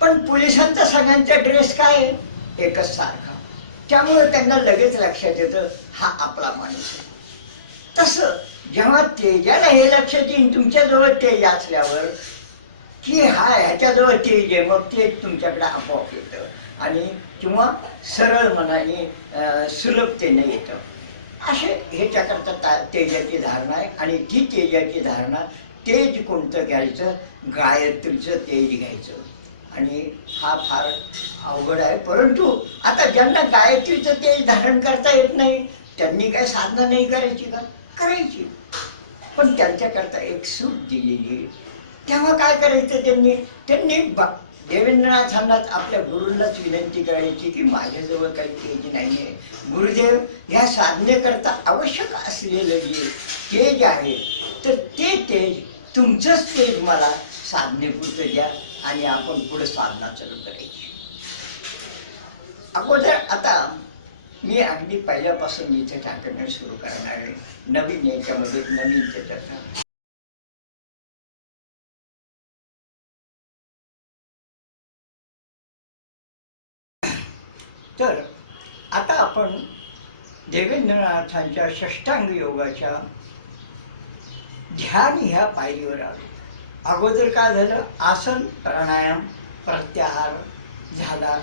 पण पोलिसांचा सगळ्यांचा ड्रेस काय आहे एकच सारखा. त्यामुळे त्यांना लगेच लक्षात येतं हा आपला माणूस आहे. तसं जेव्हा तेजाला हे लक्षात येईल तुमच्याजवळ तेज असल्यावर की हा ह्याच्याजवळ तेज आहे, मग तेज तुमच्याकडे आपोआप येतं आणि किंवा सरळ मनाने सुलभतेने येतं. असे हे त्याकरता तेजाची धारणा आहे. आणि ती तेजाची धारणा तेज कोणतं घ्यायचं, गायत्रीचं तेज घ्यायचं. आणि हा फार अवघड आहे. परंतु आता ज्यांना गायत्रीचं तेज धारण करता येत नाही त्यांनी काय साधना नाही करायची का? करायची. पण त्यांच्याकरता एक सूट दिलेली. तेव्हा काय करायचं त्यांनी देवेंद्रनाथांना आपल्या गुरूंनाच विनंती करायची की माझ्याजवळ काही तेज नाही आहे, गुरुदेव ह्या साधनेकरता आवश्यक असलेलं जे तेज आहे तर ते तेज तुमचंच तेज मला साधनेपुरतं द्या आणि आपण पुढे साधना चालू करायची. अगोदर आता मी अगदी पहिल्यापासून इथे टाकणं सुरू करणार आहे. नवीन याच्यामध्ये नवीन त्याच्यात तर आता आपण देवेंद्रनाथांच्या षष्टांग योगाच्या ध्यान ह्या पायरीवर आलो. अगोदर काय झालं, आसन प्राणायाम प्रत्याहार झाला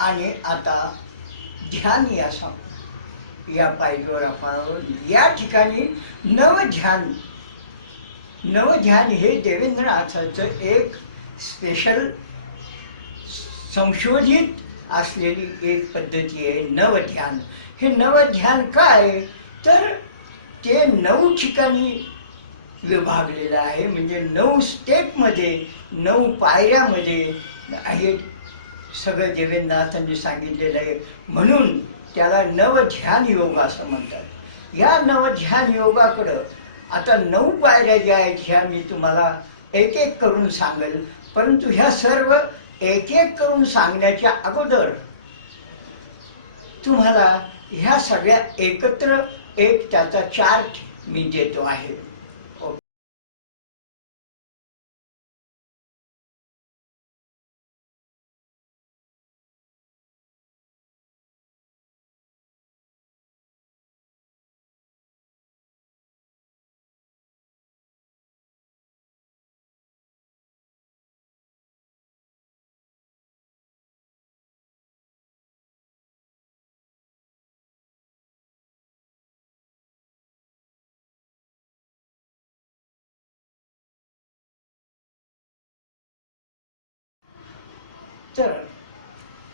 आणि आता ध्यान या पायरीवर आपण या ठिकाणी नवध्यान हे देवेंद्रनाथाचं एक स्पेशल संशोधित असलेली एक पद्धती आहे नवध्यान. हे नवध्यान काय तर ते 9 ठिकाणी विभागलेलं आहे, म्हणजे 9 स्टेपमध्ये 9 पायऱ्यामध्ये आहे सगळं देवेंद्रनाथांनी सांगितलेलं आहे. म्हणून त्याला नवध्यान योग असं म्हणतात. या नवध्यान योगाकडं आता 9 पायऱ्या ज्या आहेत ह्या मी तुम्हाला एक एक करून सांगेल, परंतु ह्या सर्व एक एक करून सांगण्याच्या अगोदर तुम्हाला ह्या सगळ्या एकत्र एक त्याचा चार्ट मी देतो आहे. तर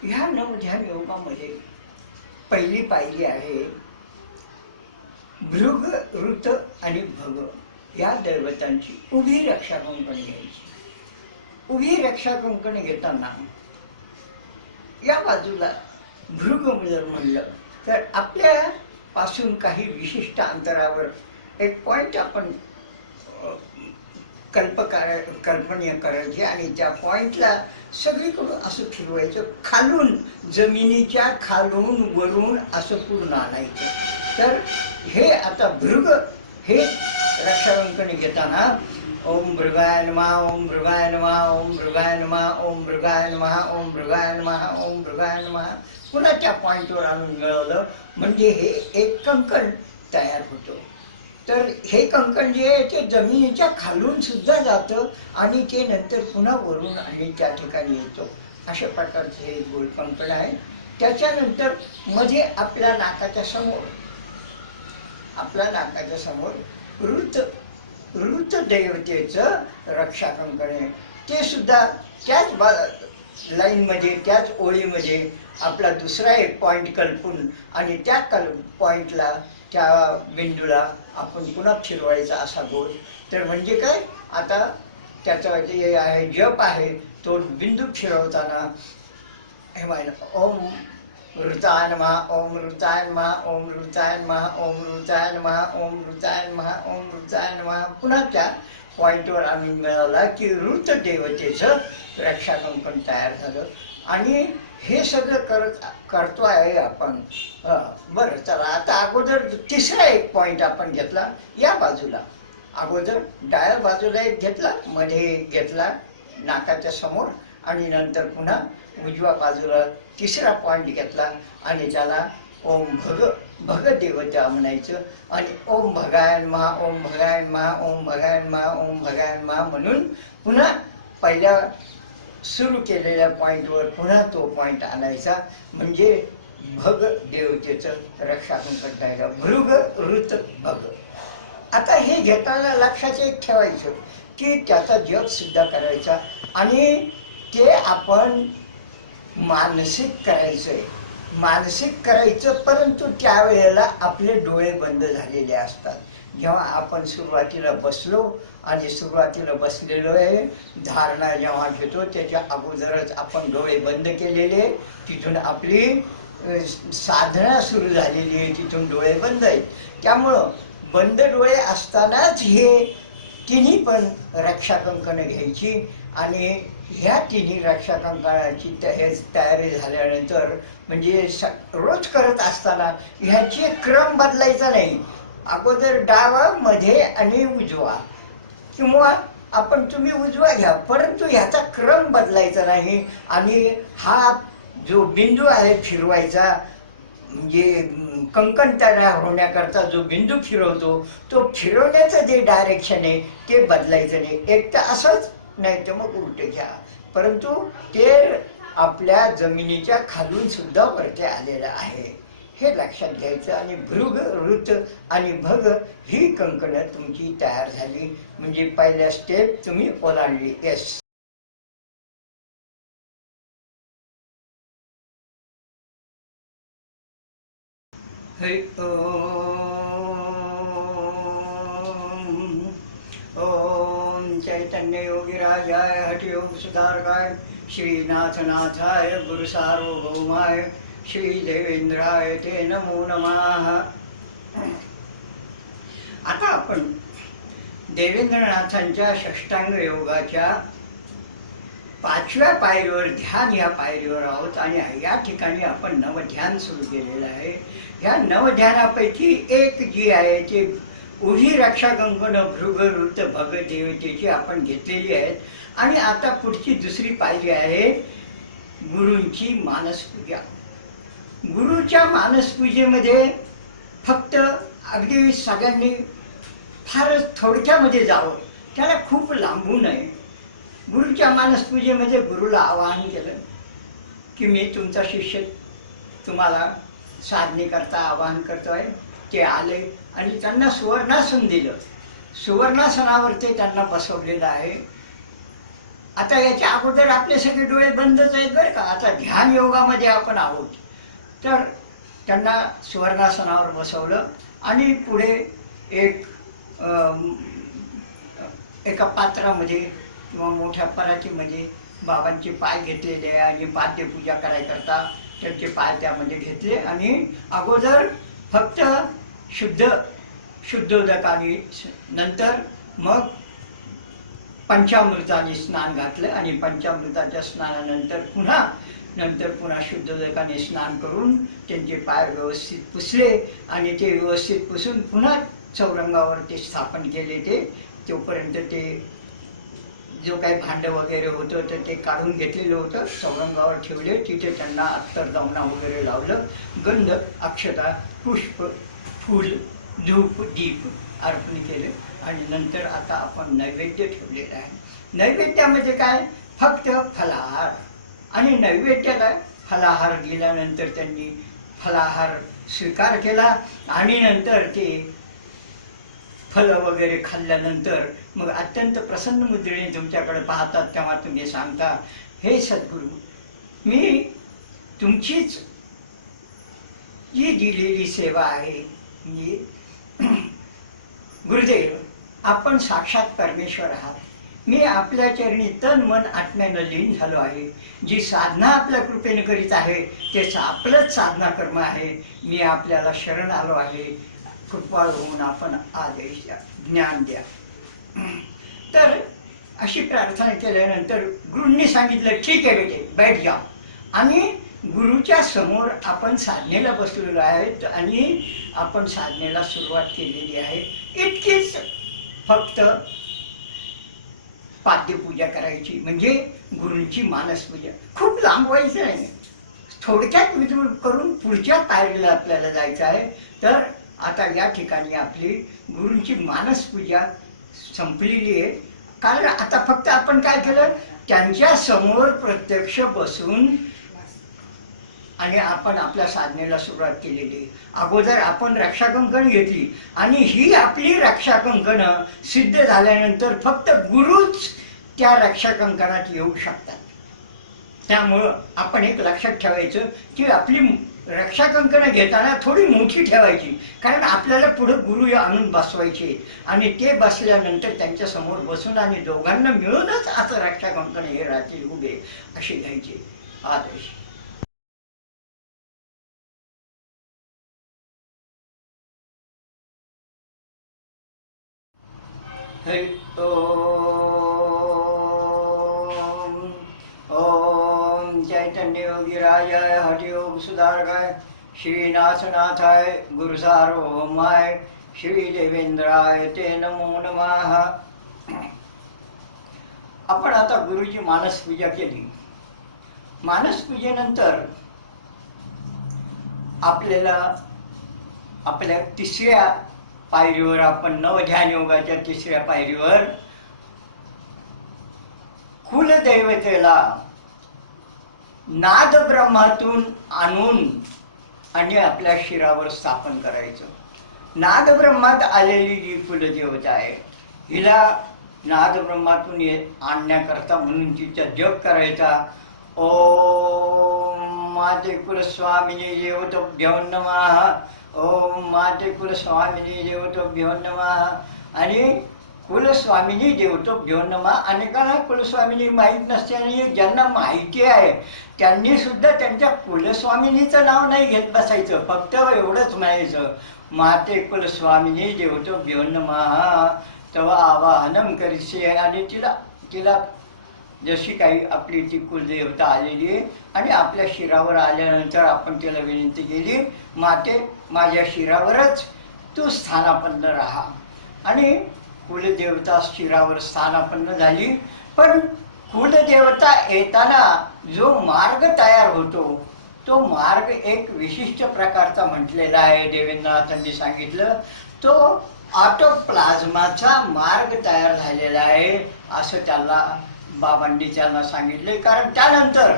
ह्या नवध्यान योगामध्ये पहिली पायरी आहे भृग, ऋत आणि भग या दैवतांची उभी रक्षा कंकण घ्यायची. उभी रक्षा कंकण घेताना या बाजूला भृग जर म्हणलं तर आपल्यापासून काही विशिष्ट अंतरावर एक पॉईंट आपण कल्पनीय करायची आणि त्या पॉईंटला सगळीकडून असं फिरवायचं, खालून जमिनीच्या खालून वरून असं पूर्ण आणायचं. तर हे आता भृग हे रक्षाकंकण घेताना ओम मृगाय नमः, ओम मृगाय नमः, ओम मृगाय नमः, ओम मृगाय नमः, ओम मृगाय नमः, ओम मृगाय नमः पुन्हा त्या पॉईंटवर आणून मिळवलं म्हणजे हे एक कंकण तयार होतं. तर हे कंकण जे आहे ते जमिनीच्या खालून सुद्धा जातं आणि ते नंतर पुन्हा वरून आणि त्या ठिकाणी येतो. अशा प्रकारचे हे गोल कंकण आहे. त्याच्यानंतर मध्ये आपल्या नाकाच्या समोर ऋत देवतेचं रक्षा कंकण आहे. ते सुद्धा त्याच लाईनमध्ये त्याच ओळीमध्ये आपला दुसरा एक पॉईंट कल्पून आणि त्या पॉईंटला त्या बिंदूला आपण पुन्हा फिरवायचा असा गोल. तर म्हणजे काय आता त्याचा जे आहे जप आहे तो बिंदू फिरवताना हे माहिती ओम ऋताय नमः, ओम ऋताय नमः, ओम ऋताय नमः, ओम ऋताय नमः, ओम ऋताय नमः, ओम ऋताय नमः पुन्हा त्या पॉईंटवर आम्ही मिळवला की ऋत देवतेचं रक्षाकंकण तयार झालं. आणि हे सगळं करतो आहे आपण. बरं चला आता अगोदर तिसरा एक पॉईंट आपण घेतला या बाजूला. अगोदर डाव्या बाजूला एक घेतला, मध्ये एक घेतला नाकाच्या समोर आणि नंतर पुन्हा उजव्या बाजूला तिसरा पॉईंट घेतला आणि त्याला ओम भग देवता म्हणायचं आणि ओम भगाय नमः, ओम भगाय नमः, ओम भगाय नमः, ओम भगाय नमः म्हणून पुन्हा पहिल्या सुरू केलेल्या पॉईंटवर पुन्हा तो पॉईंट आणायचा म्हणजे भग देवतेचं रक्षाकंकण तयार. भृग, ऋत, भग. आता हे घेताना लक्षात एक ठेवायचं की त्याचा जप सुद्धा करायचा आणि ते आपण मानसिक करायचं परंतु त्यावेळेला आपले डोळे बंद झालेले असतात. जेव्हा आपण सुरुवातीला बसलो आणि सुरुवातीला बसलेलो आहे धारणा जेव्हा घेतो त्याच्या अगोदरच आपण डोळे बंद केलेले, तिथून आपली साधना सुरू झालेली आहे, तिथून डोळे बंद आहेत. त्यामुळं बंद डोळे असतानाच हे तिन्ही पण रक्षाकंकण घ्यायची आणि ह्या तिन्ही रक्षाकंकणाची तयारी झाल्यानंतर म्हणजे रोज करत असताना ह्याची क्रम बदलायचा नाही. अगोदर डावा, मध्ये आणि उजवा किंवा तुम्ही उजवा घ्या परंतु ह्याचा क्रम बदलायचा नाही. आणि हा जो बिंदू आहे फिरवायचा म्हणजे कंकण तयार होण्याकरता जो बिंदू फिरवतो तो फिरवण्याचं जे डायरेक्शन आहे ते बदलायचं नाही. एक तर असंच, नाही तर मग उलटे घ्या. परंतु ते आपल्या जमिनीच्या खालून सुद्धा वरती आलेलं आहे हे लक्षात घ्यायचं. आणि भृग, ऋत आणि भग ही कंकणं तुमची तयार झाली म्हणजे पहिल्या स्टेप तुम्ही ओलांडली. येस. हरि ओम चैतन्य योगीराजाय हठयोग सुधारकाय श्रीनाथनाथाय गुरु सार्वभौमाय श्री देवेंद्राय ते नमो नमः. आता आपण देवेंद्रनाथांच्या षष्टांग योगाच्या 5व्या पायरीवर, ध्यान या पायरीवर आहोत. आणि या ठिकाणी आपण नवध्यान सुरू केलेलं आहे. ह्या नवध्यानापैकी एक जी आहे ते उभी रक्षा कंकण भृग ऋत भग देवतेची आपण घेतलेली आहेत. आणि आता पुढची दुसरी पायरी आहे गुरूंची मानसपूजा. गुरुच्या मानसपूजेमध्ये फक्त अगदी सगळ्यांनी फारच थोडक्यामध्ये जावं, त्याला खूप लांबू नये. गुरुच्या मानसपूजेमध्ये गुरुला आवाहन केलं की मी तुमचा शिष्य तुम्हाला साधनेकरता आवाहन करतोय. ते आले आणि त्यांना सुवर्णासन दिलं. सुवर्णासनावर ते त्यांना बसवलेलं आहे. आता याच्या अगोदर आपले सगळे डोळे बंदच आहेत बरं का. आता ध्यान योगामध्ये आपण आहोत. तर त्यांना सुवर्णासनावर बसवलं आणि पुढे एका पात्रामध्ये किंवा मोठ्या परातीमध्ये बाबांचे पाय घेतलेले आहे आणि पाद्यपूजा करायकरता त्यांचे पाय त्यामध्ये घेतले. आणि अगोदर फक्त शुद्धोदकाने, नंतर मग पंचामृताने स्नान घातलं. आणि पंचामृताच्या स्नानानंतर पुन्हा शुद्धोदकाने स्नान करून त्यांचे पाय व्यवस्थित पुसले. आणि ते व्यवस्थित पुसून पुन्हा चौरंगावर ते स्थापन केले. ते तोपर्यंत ते जो काही भांडं वगैरे होतं तर ते काढून घेतलेलं होतं, चौरंगावर ठेवले. तिथे त्यांना अत्तरदावणा वगैरे लावलं. गंध, अक्षता, पुष्प, फूल, धूप, दीप अर्पण केले. आणि नंतर आता आपण नैवेद्य ठेवलेलं आहे. नैवेद्यामध्ये काय, फक्त फलाहार. आणि नैवेद्याला फलाहार दिल्यानंतर त्यांनी फलाहार स्वीकार केला. आणि नंतर ते फलं वगैरे खाल्ल्यानंतर मग अत्यंत प्रसन्न मुद्रेने तुमच्याकडे पाहतात. तेव्हा तुम्ही सांगता, हे सद्गुरू, मी तुमचीच जी दिलेली सेवा आहे, गुरुदेव आपण साक्षात परमेश्वर आहात. मी आपल्या चरणी तन मन आत्म्यानं लीन झालो आहे. जी साधना आपल्या कृपेने करीत आहे तेच आपलंच साधना कर्म आहे. मी आपल्याला शरण आलो आहे. कृपाळू होऊन आपण आदेश द्या, ज्ञान द्या. तर अशी प्रार्थना केल्यानंतर गुरूंनी सांगितलं, ठीक आहे बेटे, बैठ जा. आणि गुरुच्या समोर आपण साधनेला बसलेलो आहेत आणि आपण साधनेला सुरुवात केलेली आहे. इतकीच फक्त पाद्यपूजा करायची, म्हणजे गुरूंची मानसपूजा. खूप लांब व्हायचं नाही, थोडक्यात करून पुढच्या पायरीला आपल्याला जायचं आहे. तर आता या ठिकाणी आपली गुरूंची मानसपूजा संपलेली आहे. कारण आता फक्त आपण काय केलं, त्यांच्या समोर प्रत्यक्ष बसून आणि आपण आपल्या साधनेला सुरुवात केलेली. अगोदर आपण रक्षा कंकण घेतली आणि ही आपली रक्षा कंकणं सिद्ध झाल्यानंतर फक्त गुरुच त्या रक्षा कंकणात येऊ शकतात. त्यामुळं आपण एक लक्षात ठेवायचं की आपली रक्षा कंकणं घेताना थोडी मोठी ठेवायची, कारण आपल्याला पुढे गुरु आणून बसवायचे. आणि ते बसल्यानंतर त्यांच्या समोर बसून आणि दोघांना मिळूनच असं रक्षा कंकण हे राहतील उभे असे घ्यायचे. आदेश. हरि ओम. ओम चैतन्य योगीराजाय हठयोग सुधारकाय श्रीनाथनाथाय गुरु सार्वभौमाय श्री देवेंद्राय ते नमो नमः. आपण आता गुरुची मानसपूजा केली. मानसपूजेनंतर आपल्याला आपल्या तिसऱ्या पायरीवर आपण नवध्यान योगाच्या तिसऱ्या पायरीवर कुलदैवतेला नाद ब्रह्मातून आणून आणि आपल्या शिरावर स्थापन करायचं. नाद ब्रह्मात आलेली जी कुलदेवता आहे हिला नाद ब्रह्मातून आणण्याकरता म्हणून तिचा जप करायचा. ओम माते कुलस्वामिनी देवतोभ्यो नमः, ओम माते कुलस्वामिनी देवतोभ्यो नमः. आणि कुलस्वामिनी देवतोभ्यो नमः अनेकांना कुलस्वामिनी माहीत नसते आणि ज्यांना माहिती आहे त्यांनी सुद्धा त्यांच्या कुलस्वामिनीचं नाव नाही घेत बसायचं, फक्त एवढंच म्हणायचं माते कुलस्वामिनी देवतोभ्यो नमः. तेव्हा आवाहनम करीसे आणि तिला जशी काही आपली ती कुलदेवता आलेली आहे आणि आपल्या शिरावर आल्यानंतर आपण तिला विनंती केली, माते माझ्या शिरावरच तू स्थानापन्न राहा. आणि कुलदेवता शिरावर स्थानापन्न झाली. पण कुलदेवता येताना जो मार्ग तयार होतो तो मार्ग एक विशिष्ट प्रकारचा म्हटलेला आहे. देवेंद्रनाथांनी सांगितलं तो ऑटोप्लाझ्माचा मार्ग तयार झालेला आहे असं त्याला बाबांनी त्यांना सांगितले. कारण त्यानंतर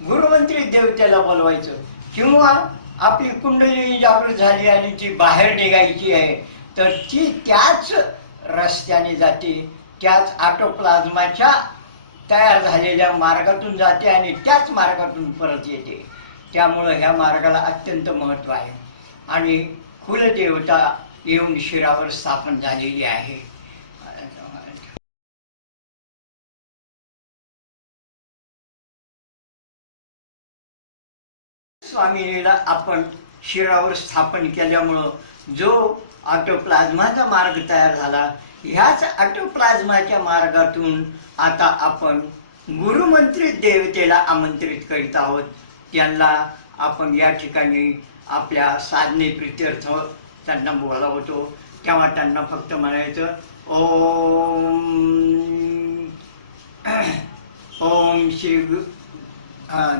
गुरुमंत्री देवतेला बोलवायचं किंवा आपली कुंडली जागृत झाली आणि ती बाहेर निघायची आहे तर ती त्याच रस्त्याने जाते, त्याच ऑटोप्लाझ्माच्या तयार झालेल्या मार्गातून जाते आणि त्याच मार्गातून परत येते. त्यामुळं ह्या मार्गाला अत्यंत महत्त्व आहे आणि कुलदेवता येऊन शिरावर स्थापन झालेली आहे. स्वामिनीला आपण शिरावर स्थापन केल्यामुळं जो ऑटोप्लाझ्माचा मार्ग तयार झाला, ह्याच ऑटोप्लाझ्माच्या मार्गातून आता आपण गुरुमंत्री देवतेला आमंत्रित करीत आहोत. त्यांना आपण या ठिकाणी आपल्या साधने प्रित्यर्थ त्यांना बोलावतो. तेव्हा त्यांना फक्त म्हणायचं ओम ओम श्री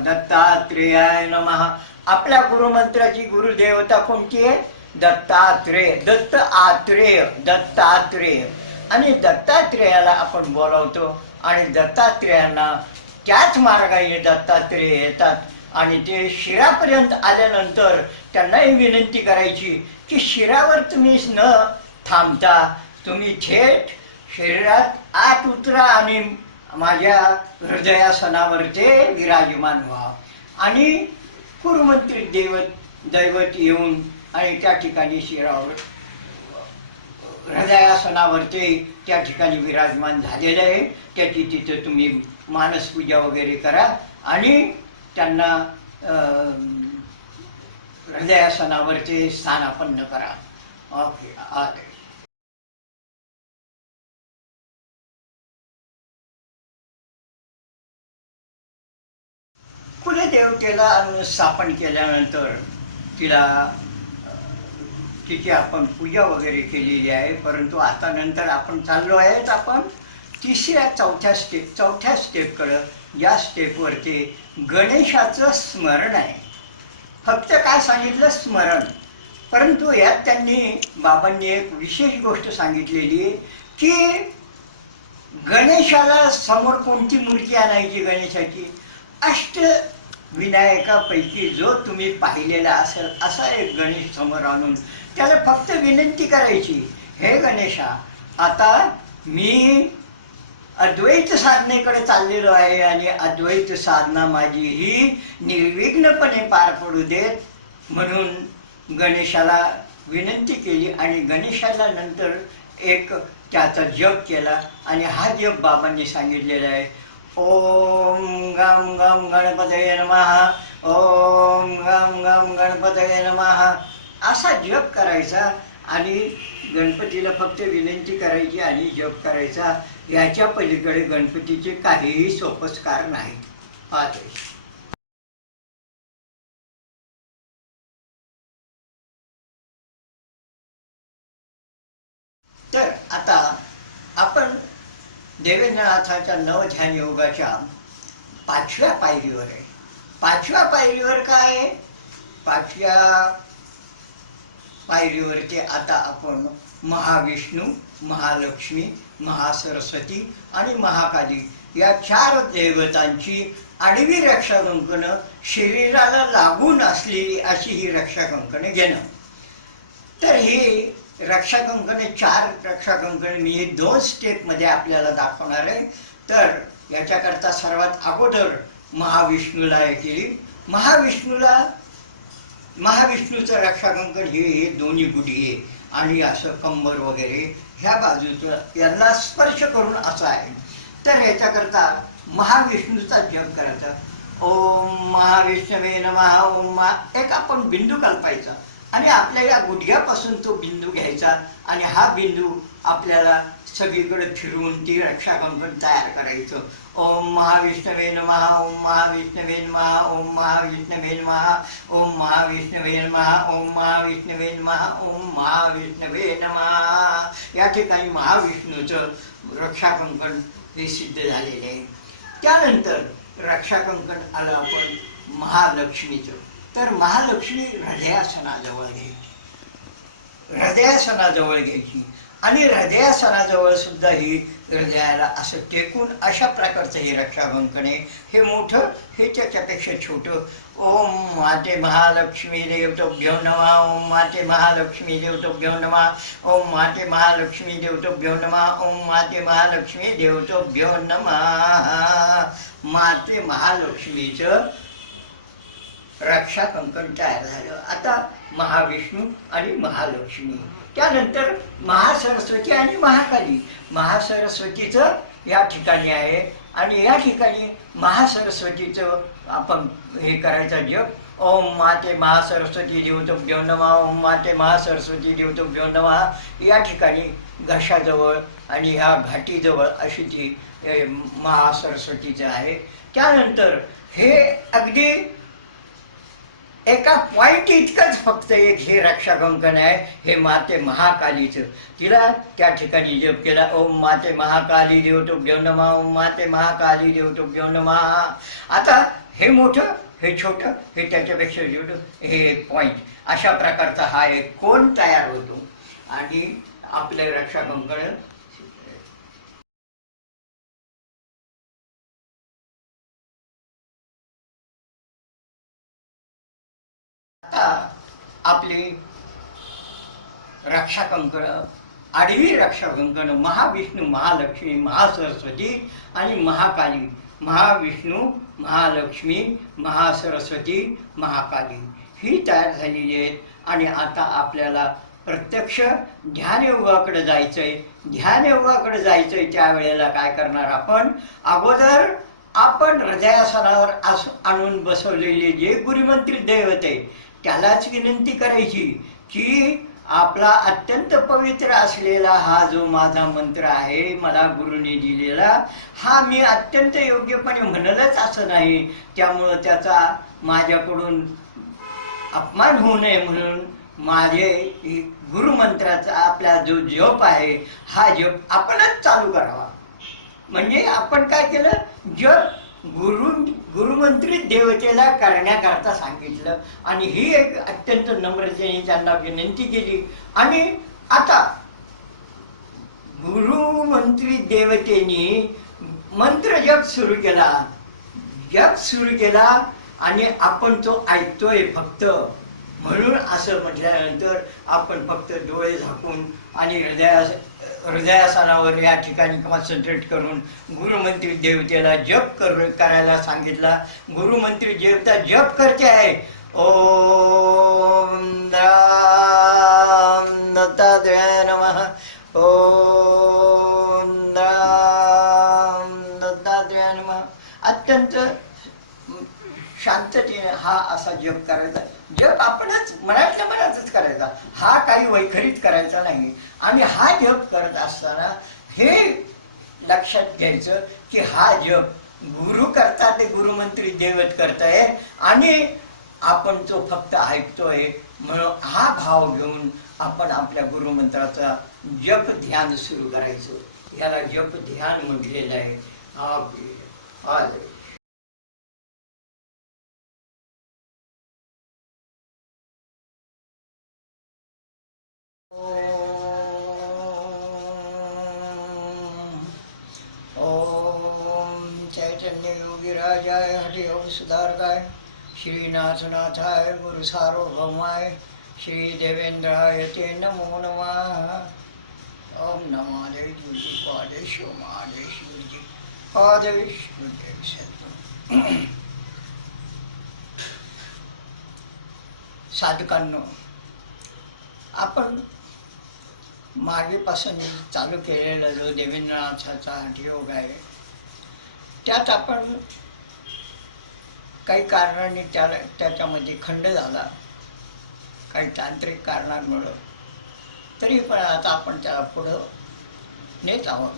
दत्तात्रेयाय नमः. आपल्या गुरुमंत्राची गुरुदेवता कोणती आहे? दत्तात्रेय, दत्तात्रेय. आणि दत्तात्रेयाला आपण बोलावतो आणि दत्तात्रेयांना त्याच मार्गाने दत्तात्रेय येतात आणि ते शिरापर्यंत आल्यानंतर त्यांनाही विनंती करायची की शिरावर तुम्ही न थांबता तुम्ही थेट शरीरात आत उतरा आणि माझ्या हृदयासनावर ते विराजमान व्हा. आणि गुरुमंत्री दैवत येऊन आणि त्या ठिकाणी शिरावर हृदयासनावर ते त्या ठिकाणी विराजमान झालेलं आहे. त्याची तिथं तुम्ही मानसपूजा वगैरे करा आणि त्यांना हृदयासनावर ते स्थानापन्न करा. ओके. कुलदेवतेला स्थापन केल्यानंतर तिची आपण पूजा वगैरे केलेली आहे. परंतु आता नंतर आपण चाललो आहेत आपण चौथ्या स्टेपकडं. या स्टेपवरती गणेशाचं स्मरण आहे. फक्त काय सांगितलं? स्मरण. परंतु यात बाबांनी एक विशेष गोष्ट सांगितलेली की गणेशाला समोर कोणती मूर्ती आणायची? गणेशाची अष्टविनायकापैकी जो तुम्ही पाहिलेला असेल असा एक गणेश समोर आणून त्याला फक्त विनंती करायची, हे गणेशा आता मी अद्वैत साधनेकडे चाललेलो आहे आणि अद्वैत साधना माझी ही निर्विघ्नपणे पार पडू देत म्हणून गणेशाला विनंती केली. आणि गणेशाला नंतर एक त्याचा जप केला आणि हा जप बाबांनी सांगितलेला आहे. ओम गम गम गणपतये नमः, ओम गम गम गणपतये नमः असा जप करायचा आणि गणपतीला फक्त विनंती करायची आणि जप करायचा. याच्या पलीकडे गणपतीचे काहीही सोपस्कार नाहीत. तर आता आपण देवेंद्रनाथाच्या नवध्यान योगाच्या 5व्या पायरीवर आहे. 5व्या पायरीवर काय आहे? 5व्या पायरीवरती आता आपण महाविष्णू, महालक्ष्मी, महासरस्वती आणि महाकाली या 4 देवतांची आडवी रक्षा कंकणं शरीराला लागून असलेली अशी ही रक्षा कंकणे घेणं. तर ही रक्षा कंकणे 4 रक्षा कंकणे मी हे 2 स्टेपमध्ये आपल्याला दाखवणार आहे. तर याच्याकरता सर्वात अगोदर महाविष्णूला हे केली. महाविष्णूचं रक्षा कंकण हे दोन्ही गुडघे आणि असं कंबर वगैरे ह्या बाजूचं यांना स्पर्श करून असं आहे. तर याच्याकरता महाविष्णूचा जप करायचा. ओम महाविष्णवे नमः. ओम एक आपण बिंदू कल्पायचा आणि आपल्या या गुडघ्यापासून तो बिंदू घ्यायचा आणि हा बिंदू आपल्याला सगळीकडे फिरवून ती रक्षा कंकण तयार करायचं. ओम महाविष्णवे नमः. ओम महाविष्णवे नमः. ओम महाविष्णवे नमः. ओम महाविष्णवे नमः. ओम महाविष्णवे नमः. ओम महाविष्णवे नमः. या ठिकाणी महाविष्णूचं रक्षा कंकण हे सिद्ध झालेले आहे. त्यानंतर रक्षा कंकण आलं आपण महालक्ष्मीचं. तर महालक्ष्मी हृदयासनाजवळ घ्यायची आणि हृदयासनाजवळ सुद्धा ही हृदयाला असं टेकून अशा प्रकारचं हे रक्षा कंकण आहे. हे मोठं, हे त्याच्यापेक्षा छोटं. ओम माते महालक्ष्मी देवतोभ्यो नमः. ओम माते महालक्ष्मी देवतोभ्यो नमः. ओम माते महालक्ष्मी देवतोभ्यो नमः. ओम माते महालक्ष्मी देवतोभ्यो नमः. माते महालक्ष्मीचं रक्षा कंकण तयार झालं. आता महाविष्णू आणि महालक्ष्मी. त्यानंतर महासरस्वती आणि महाकाली. महासरस्वतीचं या ठिकाणी आहे आणि या ठिकाणी महासरस्वतीचं आपण हे करायचं जप. ओम माते महासरस्वती देवतोभ्यो नमः. ओम माते महासरस्वती देवतोभ्यो नमः. या ठिकाणी घशाजवळ आणि ह्या घाटीजवळ अशी ती महासरस्वतीचं आहे. त्यानंतर हे अगदी एका पॉइंट इतकंच फक्त एक हे रक्षा कंकण आहे. हे माते महाकालीचं. तिला त्या ठिकाणी जप केला. ओम माते महाकाली देवतोभ्यो नमः. ओम माते महाकाली देवतोभ्यो नमः. आता हे मोठं, हे छोटं, हे त्याच्यापेक्षा छोटं, हे एक पॉइंट. अशा प्रकारचा हा एक कोण तयार होतो आणि आपले रक्षा कंकण आपली रक्षा कंकण आडवी रक्षा कंकण महाविष्णू, महालक्ष्मी, महासरस्वती आणि महाकाली. महाविष्णू, महालक्ष्मी, महासरस्वती, महाकाली ही तयार झालेली आहेत. आणि आता आपल्याला प्रत्यक्ष ध्यानयोगाकडे जायचंय. ध्यानयोगाकडे जायचंय त्यावेळेला काय करणार आपण? अगोदर आपण हृदयासनावर आणून बसवलेले जे गुरुमंत्री दैवत आहे त्यालाच विनंती करायची की आपला अत्यंत पवित्र असलेला हा जो माझा मंत्र आहे मला गुरुने दिलेला, हा मी अत्यंत योग्यपणे म्हणलंच असं नाही, त्यामुळं त्याचा माझ्याकडून अपमान होऊ नये म्हणून माझे गुरुमंत्राचा आपला जो जप आहे हा जप आपणच चालू करावा. म्हणजे आपण काय केलं? जप गुरुमंत्री देवतेला करण्याकरता सांगितलं आणि ही एक अत्यंत नम्रतेने त्यांना विनंती केली. आणि आता गुरुमंत्री देवतेने मंत्र जप सुरू केला आणि आपण तो ऐकतोय फक्त. म्हणून असं म्हटल्यानंतर आपण फक्त डोळे झाकून आणि हृदयासनावर या ठिकाणी कॉन्सन्ट्रेट करून गुरुमंत्री देवतेला जप करायला सांगितला. गुरुमंत्री देवता जप करते आहे. ओम दत्तात्रेयाय नमः. ओम दत्तात्रेयाय नमः. अत्यंत शांततेने हा असा जप करायचा. जप आपणच मनातच करायचा, हा काही वैखरीत करायचा नाही. आणि हा जप करत असताना हे लक्षात घ्यायचं की हा जप गुरु करता ते गुरुमंत्री देवत करताय आणि आपण तो फक्त ऐकतोय. म्हणून हा भाव घेऊन आपण आपल्या गुरुमंत्राचा जप ध्यान सुरू करायचं. याला जप ध्यान म्हटलेलं आहे. सुधारकाय श्रीनाथनाथाय गुरु सार्वभौमाय श्री देवेंद्राय ते नमो नमः. ओम नमादे गुरुजी पादे शिवमादे शिवजी पादे गुरुदेव सद्गुरू. साधकांनो, आपण मागेपासून चालू केलेला जो देवेंद्रनाथाचा हठयोग आहे त्यात आपण काही कारणांनी त्याच्यामध्ये खंड झाला, काही तांत्रिक कारणांमुळं. तरी पण आता आपण त्याला पुढं नेत आहोत.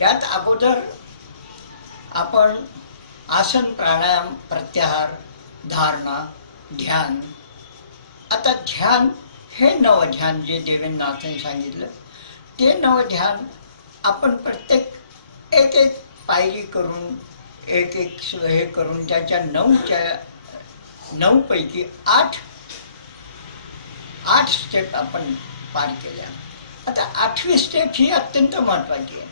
यात अगोदर आपण आसन, प्राणायाम, प्रत्याहार, धारणा, ध्यान. आता ध्यान हे नवध्यान जे देवेंद्रनाथांनी सांगितलं ते नवध्यान आपण प्रत्येक एक एक पायरी करून एक एक हे करून त्याच्या 9 पैकी 8 स्टेप आपण पार केल्या. आता 8वी स्टेप ही अत्यंत महत्त्वाची आहे.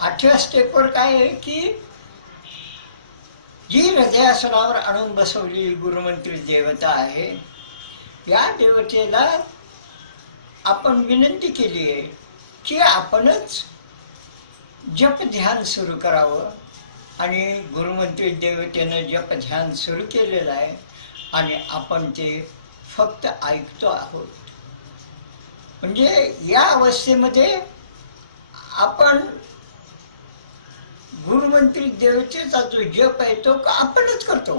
8व्या स्टेपवर काय आहे की जी हृदयासनावर आणून बसवलेली गुरुमंत्री देवता आहे, या देवतेला आपण विनंती केली आहे की आपणच जप ध्यान सुरू करावं. आणि गुरुमंत्री देवतेनं जप ध्यान सुरू केलेलं आहे आणि आपण ते फक्त ऐकतो आहोत. म्हणजे या अवस्थेमध्ये आपण गुरुमंत्री देवतेचा जो जप आहे तो आपणच करतो,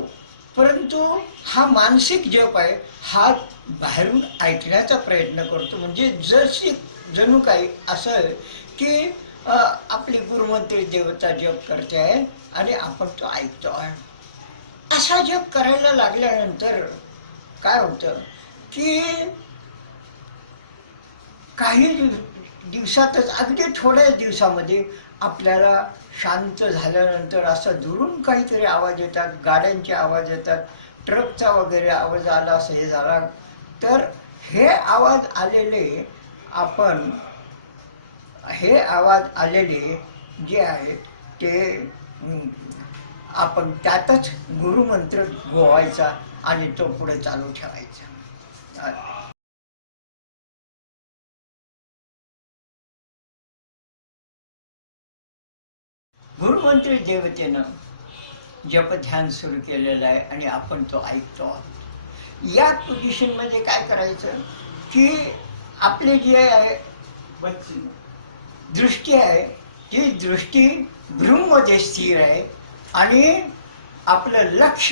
परंतु हा मानसिक जप आहे हा बाहेरून ऐकण्याचा प्रयत्न करतो. म्हणजे जणू काही असं की आपली गुरुमंत्री देवता जप करते आहे आणि आपण तो ऐकतो आहे. असा जप करायला लागल्यानंतर काय होतं की काही दिवसातच, अगदी थोड्या दिवसामध्ये आपल्याला शांत झाल्यानंतर असं दुरून काहीतरी आवाज येतात, गाड्यांचे आवाज येतात, ट्रकचा वगैरे आवाज आला, असं हे झाला. तर हे आवाज आलेले जे आहेत ते आपण त्यातच गुरुमंत्र गोवायचा आणि तो पुढे चालू ठेवायचा. गुरुमंत्री देवतेनं जप ध्यान सुरू केलेलं आहे आणि आपण तो ऐकतो आहोत. या पोझिशनमध्ये काय करायचं की आपली जी आहे दृष्टी आहे ती दृष्टी भ्रूमध्ये स्थिर आहे आणि आपलं लक्ष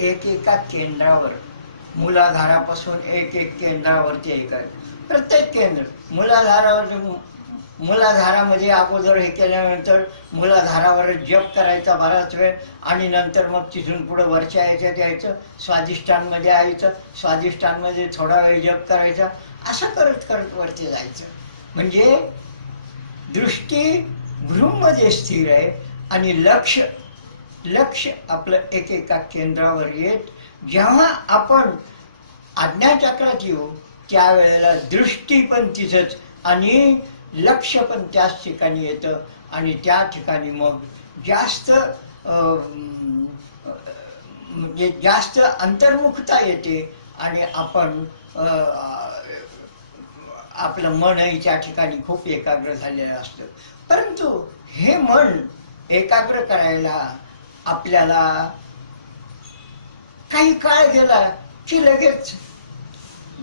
एकेका केंद्रावर, मूलाधारापासून एक केंद्रावरती आहे. प्रत्येक केंद्र मूलाधारामध्ये अगोदर हे केल्यानंतर मूलाधारावर जप करायचा बराच वेळ आणि नंतर मग तिथून पुढे वरच्या याच्यात यायचं, स्वाधिष्ठानमध्ये यायचं, स्वाधिष्ठानमध्ये थोडा वेळ जप करायचा, असं करत करत वरती जायचं. म्हणजे दृष्टी भ्रूमध्ये स्थिर आहे आणि लक्ष आपलं एकेका केंद्रावर येत. जेव्हा आपण आज्ञाचक्रात येऊ त्यावेळेला दृष्टी पण तिथंच आणि लक्ष पण त्याच ठिकाणी येतं आणि त्या ठिकाणी मग जास्त अंतर्मुखता येते आणि आपण आपलं मनही त्या ठिकाणी खूप एकाग्र झालेलं असतं. परंतु हे मन एकाग्र करायला आपल्याला काही काळ गेला की लगेच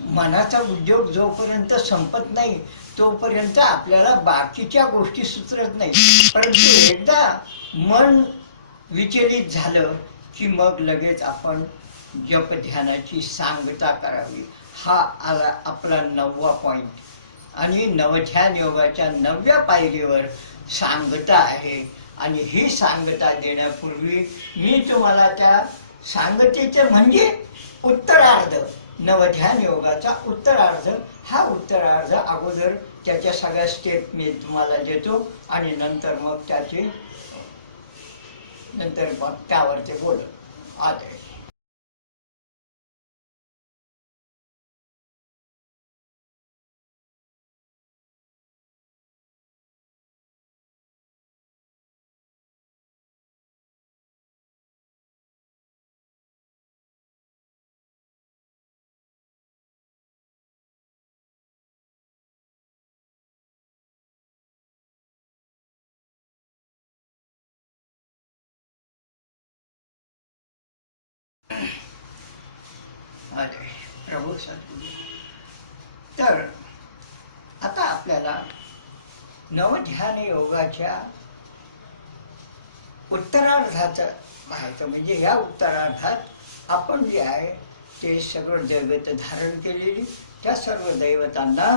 मनाचा उद्योग जोपर्यंत संपत नाही तोपर्यंत आपल्याला बाकीच्या गोष्टी सुचरत नाही. परंतु एकदा मन विचलित झालं की मग लगेच आपण जप ध्यानाची सांगता करावी. हा आला आपला 9वा पॉइंट. आणि नवध्यान योगाच्या 9व्या पायरीवर सांगता आहे. आणि ही सांगता देण्यापूर्वी मी तुम्हाला त्या सांगतेचे म्हणजे उत्तरार्ध, नवध्यान योगाचा उत्तरार्ध, हा उत्तरार्ध अगोदर त्याच्या सगळ्या स्टेप मी तुम्हाला देतो आणि नंतर मग त्यावरती बोल आले. अरे प्रभू सद्गुरू. तर आता आपल्याला नवध्यान योगाच्या उत्तरार्धाचं पाहायचं. म्हणजे या उत्तरार्धात आपण जे आहे ते सर्व दैवत धारण केलेली त्या सर्व दैवतांना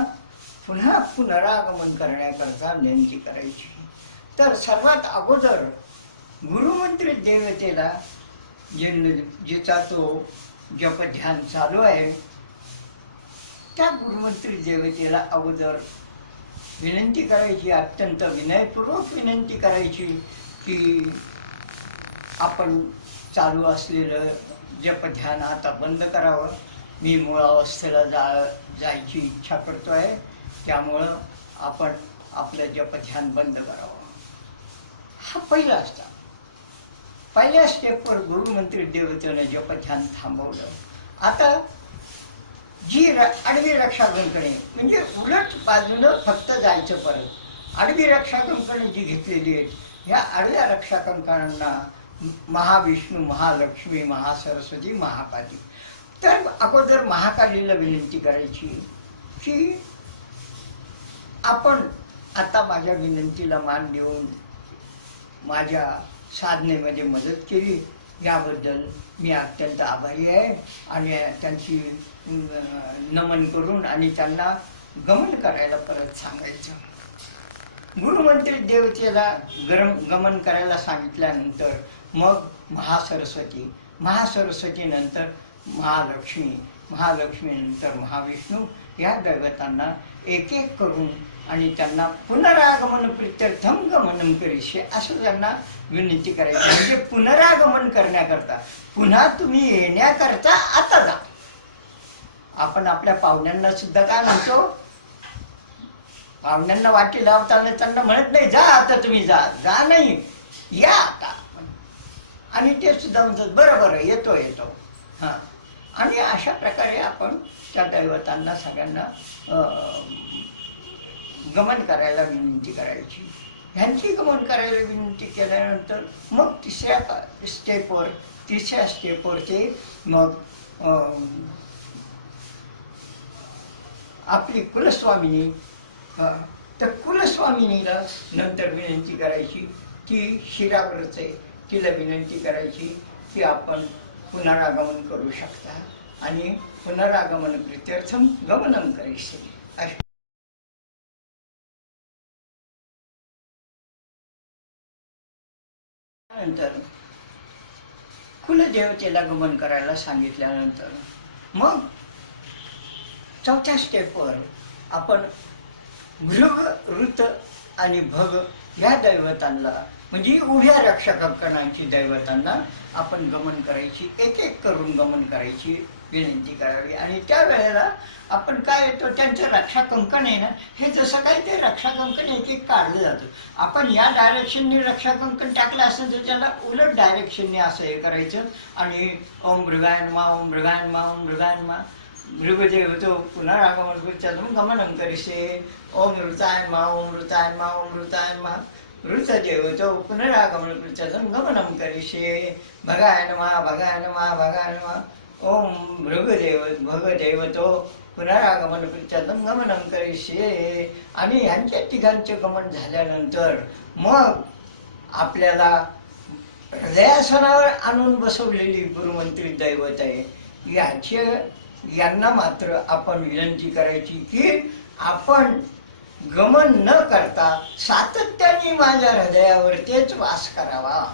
पुन्हा पुनरागमन करण्याकरता विनंती करायची. तर सर्वात अगोदर गुरुमंत्री देवतेला जिचा तो जप ध्यान चालू आहे त्या गुरुमंत्री देवतेला अगोदर विनंती करायची, अत्यंत विनयपूर्वक विनंती करायची की आपण चालू असलेलं जप ध्यान आता बंद करावं. मी मूळ अवस्थेला जायची इच्छा करतो आहे, त्यामुळं आपण आपलं जप ध्यान बंद करावं. हा पहिला असता. पहिल्या स्टेपवर गुरुमंत्री देवतेनं जप ध्यान थांबवलं. आता जी आडवी रक्षागणकणे म्हणजे उलट बाजूनं फक्त जायचं परत. आडवी रक्षागणकणे जी घेतलेली आहेत ह्या आडव्या रक्षागणकांना महाविष्णू, महालक्ष्मी, महासरस्वती, महाकाली. तर अगोदर महाकालीला विनंती करायची की आपण आता माझ्या विनंतीला मान देऊन माझ्या साधनेमध्ये मदत केली याबद्दल मी अत्यंत आभारी आहे आणि त्यांची नमन करून आणि त्यांना गमन करायला परत सांगायचं. गुरुमंत्री देवतेला गमन करायला सांगितल्यानंतर मग महासरस्वती, महासरस्वती नंतर महालक्ष्मी, महालक्ष्मी नंतर महाविष्णू या दैवतांना एक एक करून आणि त्यांना पुनरागमन प्रीत्यर्थम गमनम करिष्ये असं त्यांना विनंती करायची. म्हणजे पुनरागमन करण्याकरता, पुन्हा तुम्ही येण्याकरता आता जा. आपण आपल्या पाहुण्यांना सुद्धा काय म्हणतो, पाहुण्यांना वाटी लावताना त्यांना म्हणत नाही जा आता तुम्ही जा, जा नाही या आता. आणि ते सुद्धा म्हणतात बरं बरं येतो येतो. हां, आणि अशा प्रकारे आपण त्या दैवतांना सगळ्यांना गमन करायला विनंती करायची. ह्यांची गमन करायला विनंती केल्यानंतर मग तिसऱ्या स्टेपवर ते मग आपली कुलस्वामिनी, तर कुलस्वामिनीला नंतर विनंती करायची की शिरावरच आहे, तिला विनंती करायची की आपण पुनरागमन करू शकता आणि पुनरागमन प्रीत्यर्थम गमनम करिष्ये. नंतर कुलदेवतेला गमन करायला सांगितल्यानंतर मग चौथ्या स्टेपवर आपण भृग, ऋत आणि भग या दैवतांना म्हणजे उभ्या रक्षाकंकणांची दैवतांना आपण गमन करायची, एक एक करून गमन करायची विनंती करावी. आणि त्यावेळेला आपण काय येतो त्यांचं रक्षाकंकण आहे ना, हे जसं काही ते रक्षाकंकण एक एक काढलं जातं. आपण या डायरेक्शनने रक्षाकंकण टाकलं असेल तर त्याला उलट डायरेक्शनने असं हे करायचं आणि ओम मृगाय नमः, ओम मृगाय नमः, ओम मृगाय नमः, भृगदेवतो पुनरागमन कृत्यातून गमनं करिष्ये. ओम ऋताय नमः, ओम ऋताय नमः, ओम ऋताय नमः, ऋतदेवतो पुनरागमन कृत्यातून गमनं करिष्ये. भगाय नमः, भगाय नमः, भगाय नमः, ओम भगदेवतो पुनरागमन कृत्यातून गमनं करिष्ये. आणि ह्यांच्या तिघांचे गमन झाल्यानंतर मग आपल्याला हृदयासनावर आणून बसवलेली गुरुमंत्री दैवत आहे यांना मात्र आपण विनंती करायची की आपण गमन न करता सातत्याने माझ्या हृदयावर तेच वास करावा.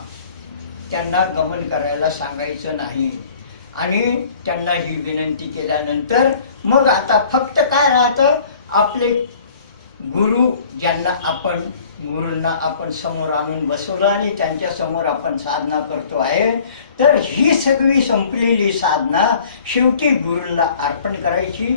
त्यांना गमन करायला सांगायचं नाही. आणि त्यांना ही विनंती केल्यानंतर मग आता फक्त काय राहतं, आपले गुरु गुरूंना आपण समोर आणून बसवलं आणि त्यांच्या समोर आपण साधना करतो आहे. तर ही सगळी संपलेली साधना शेवटी गुरूंना अर्पण करायची.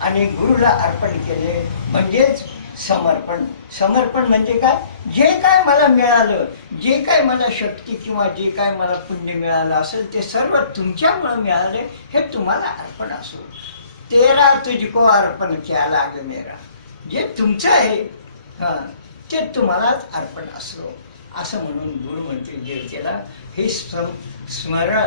आणि गुरुला अर्पण केले म्हणजेच समर्पण. समर्पण म्हणजे काय, जे काय मला मिळालं, जे काय मला शक्ती किंवा जे काय मला पुण्य मिळालं असेल ते सर्व तुमच्यामुळे मिळाले, हे तुम्हाला अर्पण असो. तेरा तुझको अर्पण किया लाग मेरा, जे तुमचं आहे ते तुम्हालाच अर्पण असो. असं म्हणून गुरुमंत्री देवतेला हे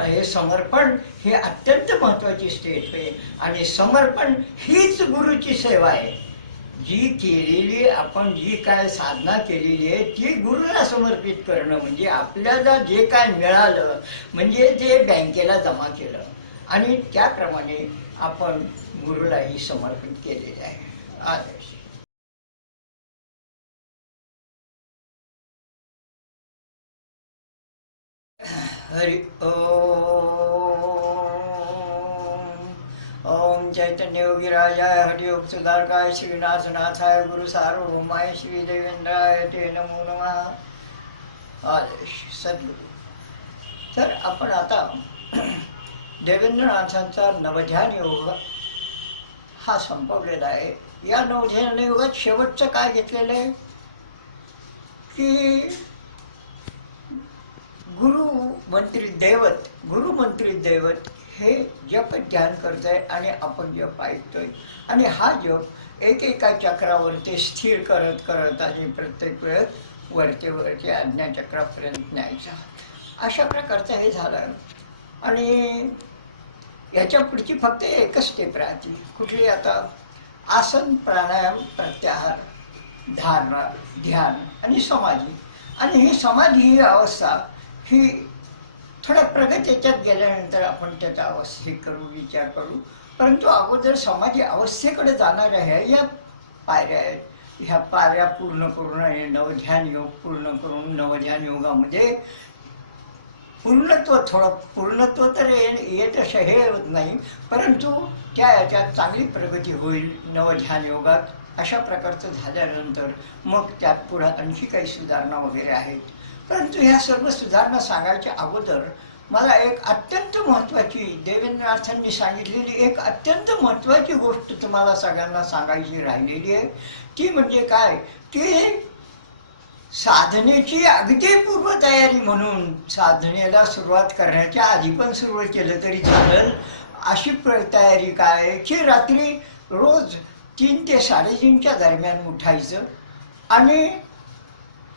हे समर्पण हे अत्यंत महत्त्वाची स्टेट आहे. आणि समर्पण हीच गुरुची सेवा आहे. जी केलेली आपण जी काय साधना केलेली आहे ती गुरुला समर्पित करणं म्हणजे आपल्याला जे काय मिळालं म्हणजे ते बँकेला जमा केलं आणि त्याप्रमाणे आपण गुरुलाही समर्पित केलेले आहे. आदेश. हरि ओम चैतन्य योगीराजाय हरियोग सुधारकाय श्रीनाथनाथाय गुरु सार्वभौमाय श्री देवेंद्राय ते नमो नमः. आदेश. सद्गुरु. तर आपण आता देवेंद्रनाथांचा नवध्यान योग हा संपवलेला आहे. या नवध्यान योगात शेवटचं काय घेतलेलं आहे की गुरुमंत्री दैवत हे जप ध्यान करतोय आणि आपण जप ऐकतोय आणि हा जप एकेका चक्रावर ते स्थिर करत करत आणि प्रत्येक वेळेस वरचे आज्ञाचक्रापर्यंत न्यायचा. अशा प्रकारचं हे झालं. आणि याच्या पुढची फक्त एकच स्टेप राहते. कुठली आता? आसन, प्राणायाम, प्रत्याहार, धारणा, ध्यान आणि समाधी. आणि ही समाधी ही अवस्था ही थोड्या प्रगतीच्यात गेल्यानंतर आपण त्याचा अवस्थे करू, विचार करू. परंतु अगोदर समाधी अवस्थेकडे जाणाऱ्या ह्या पायऱ्या आहेत. ह्या पायऱ्या पूर्ण करून आणि नवध्यान योग पूर्ण करून नवध्यान योगामध्ये पूर्णत्व तर येत असं हे होत नाही, परंतु त्या याच्यात चांगली प्रगती होईल नवध्यान योगात. अशा प्रकारचं झाल्यानंतर मग त्यात पुढं आणखी काही सुधारणा वगैरे आहेत. परंतु ह्या सर्व सुधारणा सांगायच्या अगोदर मला एक अत्यंत महत्त्वाची देवेंद्रनाथांनी सांगितलेली एक अत्यंत महत्त्वाची गोष्ट तुम्हाला सगळ्यांना सांगायची राहिलेली आहे. ती म्हणजे काय की साधनेची अगदी पूर्वतयारी म्हणून साधनेला सुरुवात करण्याच्या आधी पण सुरुवात केलं तरी चालेल अशी तयारी काय की रात्री रोज 3 ते 3:30च्या दरम्यान उठायचं आणि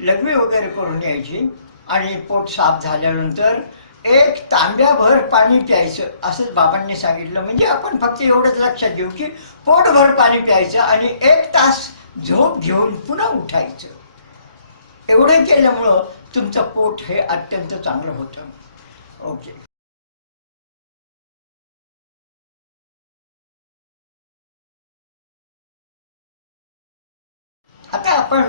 लघवी वगैरे करून यायची आणि पोट साफ झाल्यानंतर 1 तांब्याभर पाणी प्यायचं असंच बाबांनी सांगितलं. म्हणजे आपण फक्त एवढंच लक्षात घेऊ की पोटभर पाणी प्यायचं आणि 1 तास झोप घेऊन पुन्हा उठायचं. एवढं केल्यामुळं तुमचं पोट हे अत्यंत चांगलं होतं. ओके. आता आपण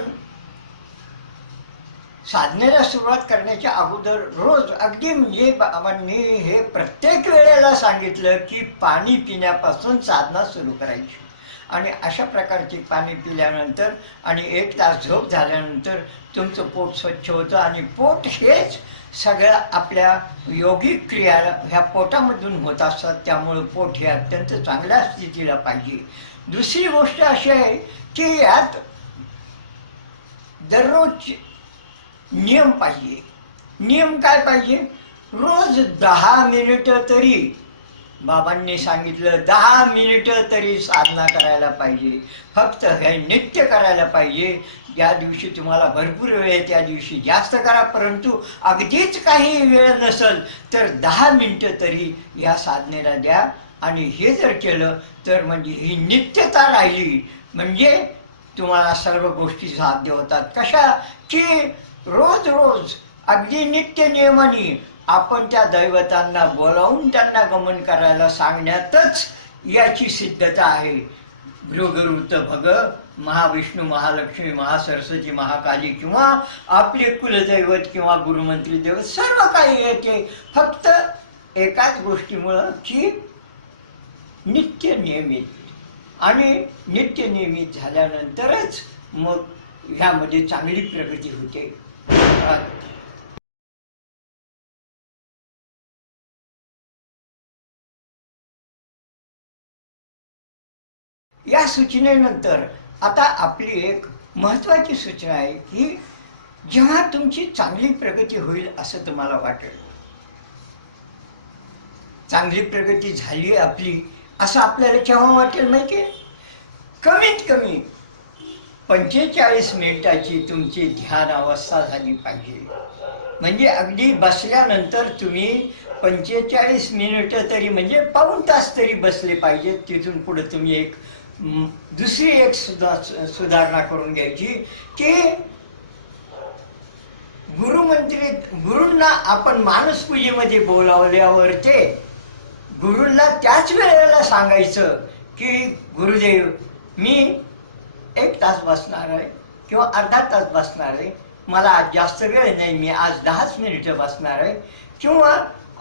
साधनेला सुरुवात करण्याच्या अगोदर रोज अगदी म्हणजे बाबांनी हे प्रत्येक वेळेला सांगितलं की पाणी पिण्यापासून साधना सुरू करायची. आणि अशा प्रकारची पाणी पिल्यानंतर आणि 1 तास झोप झाल्यानंतर तुमचं पोट स्वच्छ होतं आणि पोट हेच सगळ्या आपल्या योगिक क्रिया ह्या पोटामधून होत असतात. त्यामुळं पोट हे अत्यंत चांगल्या स्थितीला पाहिजे. दुसरी गोष्ट अशी आहे की यात दररोज नियम पाहिजे. नियम काय पाहिजे? रोज 10 मिनिटं तरी बाबांनी सांगितलं 10 मिनिटं तरी साधना करायला पाहिजे. फक्त हे नित्य करायला पाहिजे. ज्या दिवशी तुम्हाला भरपूर वेळ आहे त्या दिवशी जास्त करा, परंतु अगदीच काही वेळ नसेल तर 10 मिनिटं तरी या साधनेला द्या. आणि हे जर केलं तर म्हणजे ही नित्यता राहिली म्हणजे तुम्हाला सर्व गोष्टी साध्य होतात. कशा की रोज अगदी नित्य नियमाने आपण त्या दैवतांना बोलावून त्यांना गमन करायला सांगण्यातच याची सिद्धता आहे. भृगुरुत भग, महाविष्णू, महालक्ष्मी, महासरस्वती, महाकाली किंवा आपले कुलदैवत किंवा गुरुमंत्री दैवत सर्व काही येते फक्त एकाच गोष्टीमुळं की नित्य नियमित. आणि नित्य नियमित झाल्यानंतरच मग ह्यामध्ये चांगली प्रगती होते. या सूचनेनंतर आता आपली एक महत्त्वाची सूचना आहे की जेव्हा तुमची चांगली प्रगती होईल असं तुम्हाला वाटेल, चांगली प्रगती झाली आपली असं आपल्याला केव्हा वाटेल माहिती आहे? कमीत कमी 45 मिनिटाची तुमची ध्यान अवस्था झाली पाहिजे. म्हणजे अगदी बसल्यानंतर तुम्ही 45 मिनिटं तरी म्हणजे पाऊण तास तरी बसले पाहिजेत. तिथून पुढे तुम्ही एक दुसरी एक सुधारणा करून घ्यायची की गुरूंना आपण मानसपूजेमध्ये बोलावल्यावर ते गुरूंना त्याच वेळेला सांगायचं की गुरुदेव मी 1 तास बसणार आहे किंवा अर्धा तास बसणार आहे, मला आज जास्त वेळ नाही, मी आज 10 मिनिटं बसणार आहे, किंवा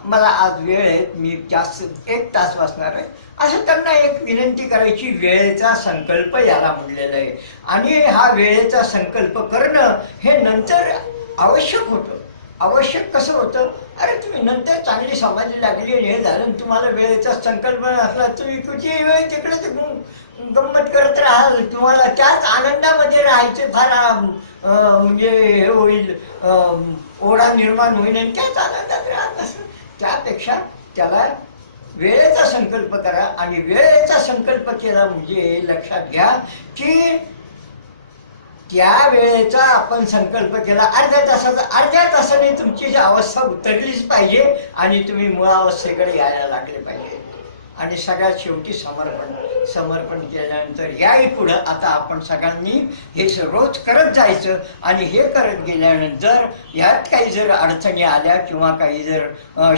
मला आज वेळ आहे, मी जास्त 1 तास बसणार आहे, असं त्यांना एक विनंती करायची. वेळेचा संकल्प याला म्हणलेला आहे. आणि हा वेळेचा संकल्प करणं हे नंतर आवश्यक होतं. आवश्यक कसं होतं, अरे तुम्ही नंतर चांगली समाधी लागली आणि हे झालं, तुम्हाला वेळेचा संकल्प असला तुम्ही किती वेळ तिकडे गंमत करत राहाल, तुम्हाला त्याच आनंदामध्ये राहायचे फार म्हणजे हे होईल, ओढा निर्माण होईल आणि त्याच आनंदात राहत असं. त्यापेक्षा त्याला वेळेचा संकल्प करा. आणि वेळेचा संकल्प केला म्हणजे लक्षात घ्या की त्या वेळेचा आपण संकल्प केला, अर्ध्या तासाने तुमची अवस्था उतरलीच पाहिजे आणि तुम्ही मूळ अवस्थेकडे यायला लागले पाहिजे. आणि सगळ्यात शेवटी समर्पण केल्यानंतर याही पुढं आता आपण सगळ्यांनी हे रोज करत जायचं. आणि हे करत गेल्यानंतर यात काही जर अडचणी आल्या किंवा काही जर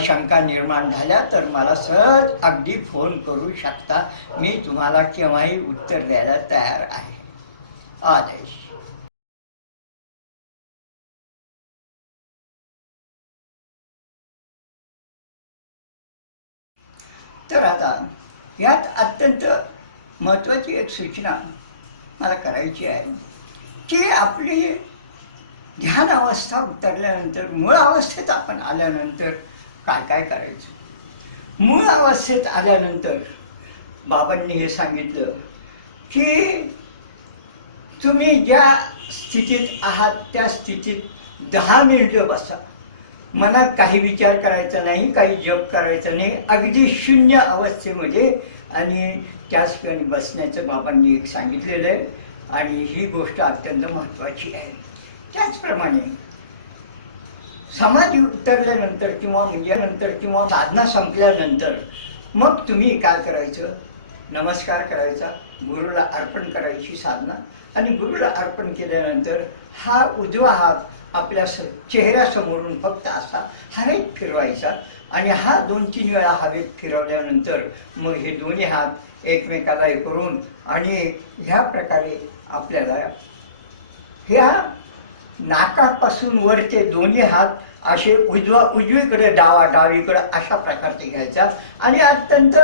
शंका निर्माण झाल्या तर मला सहज अगदी फोन करू शकता. मी तुम्हाला केव्हाही उत्तर द्यायला तयार आहे. आदेश. तर आता यात अत्यंत महत्त्वाची एक सूचना मला करायची आहे की आपली ध्यान अवस्था उतरल्यानंतर मूळ अवस्थेत आपण आल्यानंतर काय काय करायचं. मूळ अवस्थेत आल्यानंतर बाबांनी हे सांगितलं की तुम्ही ज्या स्थितीत आहात त्या स्थितीत 10 मिनिटं बसा. मनात काही विचार करायचा नाही, काही जप करायचं नाही, अगदी शून्य अवस्थेमध्ये आणि त्याच ठिकाणी बसण्याचं बाबांनी एक सांगितलेलं आहे. आणि ही गोष्ट अत्यंत महत्त्वाची आहे. त्याचप्रमाणे समाधी उतरल्यानंतर किंवा साधना संपल्यानंतर मग तुम्ही काय करायचं, नमस्कार करायचा, गुरुला अर्पण करायची साधना. आणि गुरुला अर्पण केल्यानंतर हा उजवा हात आपल्या चेहऱ्यासमोरून फक्त असा हवेत फिरवायचा. आणि हा 2-3 वेळा हवेत फिरवल्यानंतर मग हे दोन्ही हात एकमेकाला हे करून आणि ह्या प्रकारे आपल्याला ह्या नाकापासून वरचे दोन्ही हात असे उजवीकडे डावीकडे अशा प्रकारचे घ्यायचा. आणि अत्यंत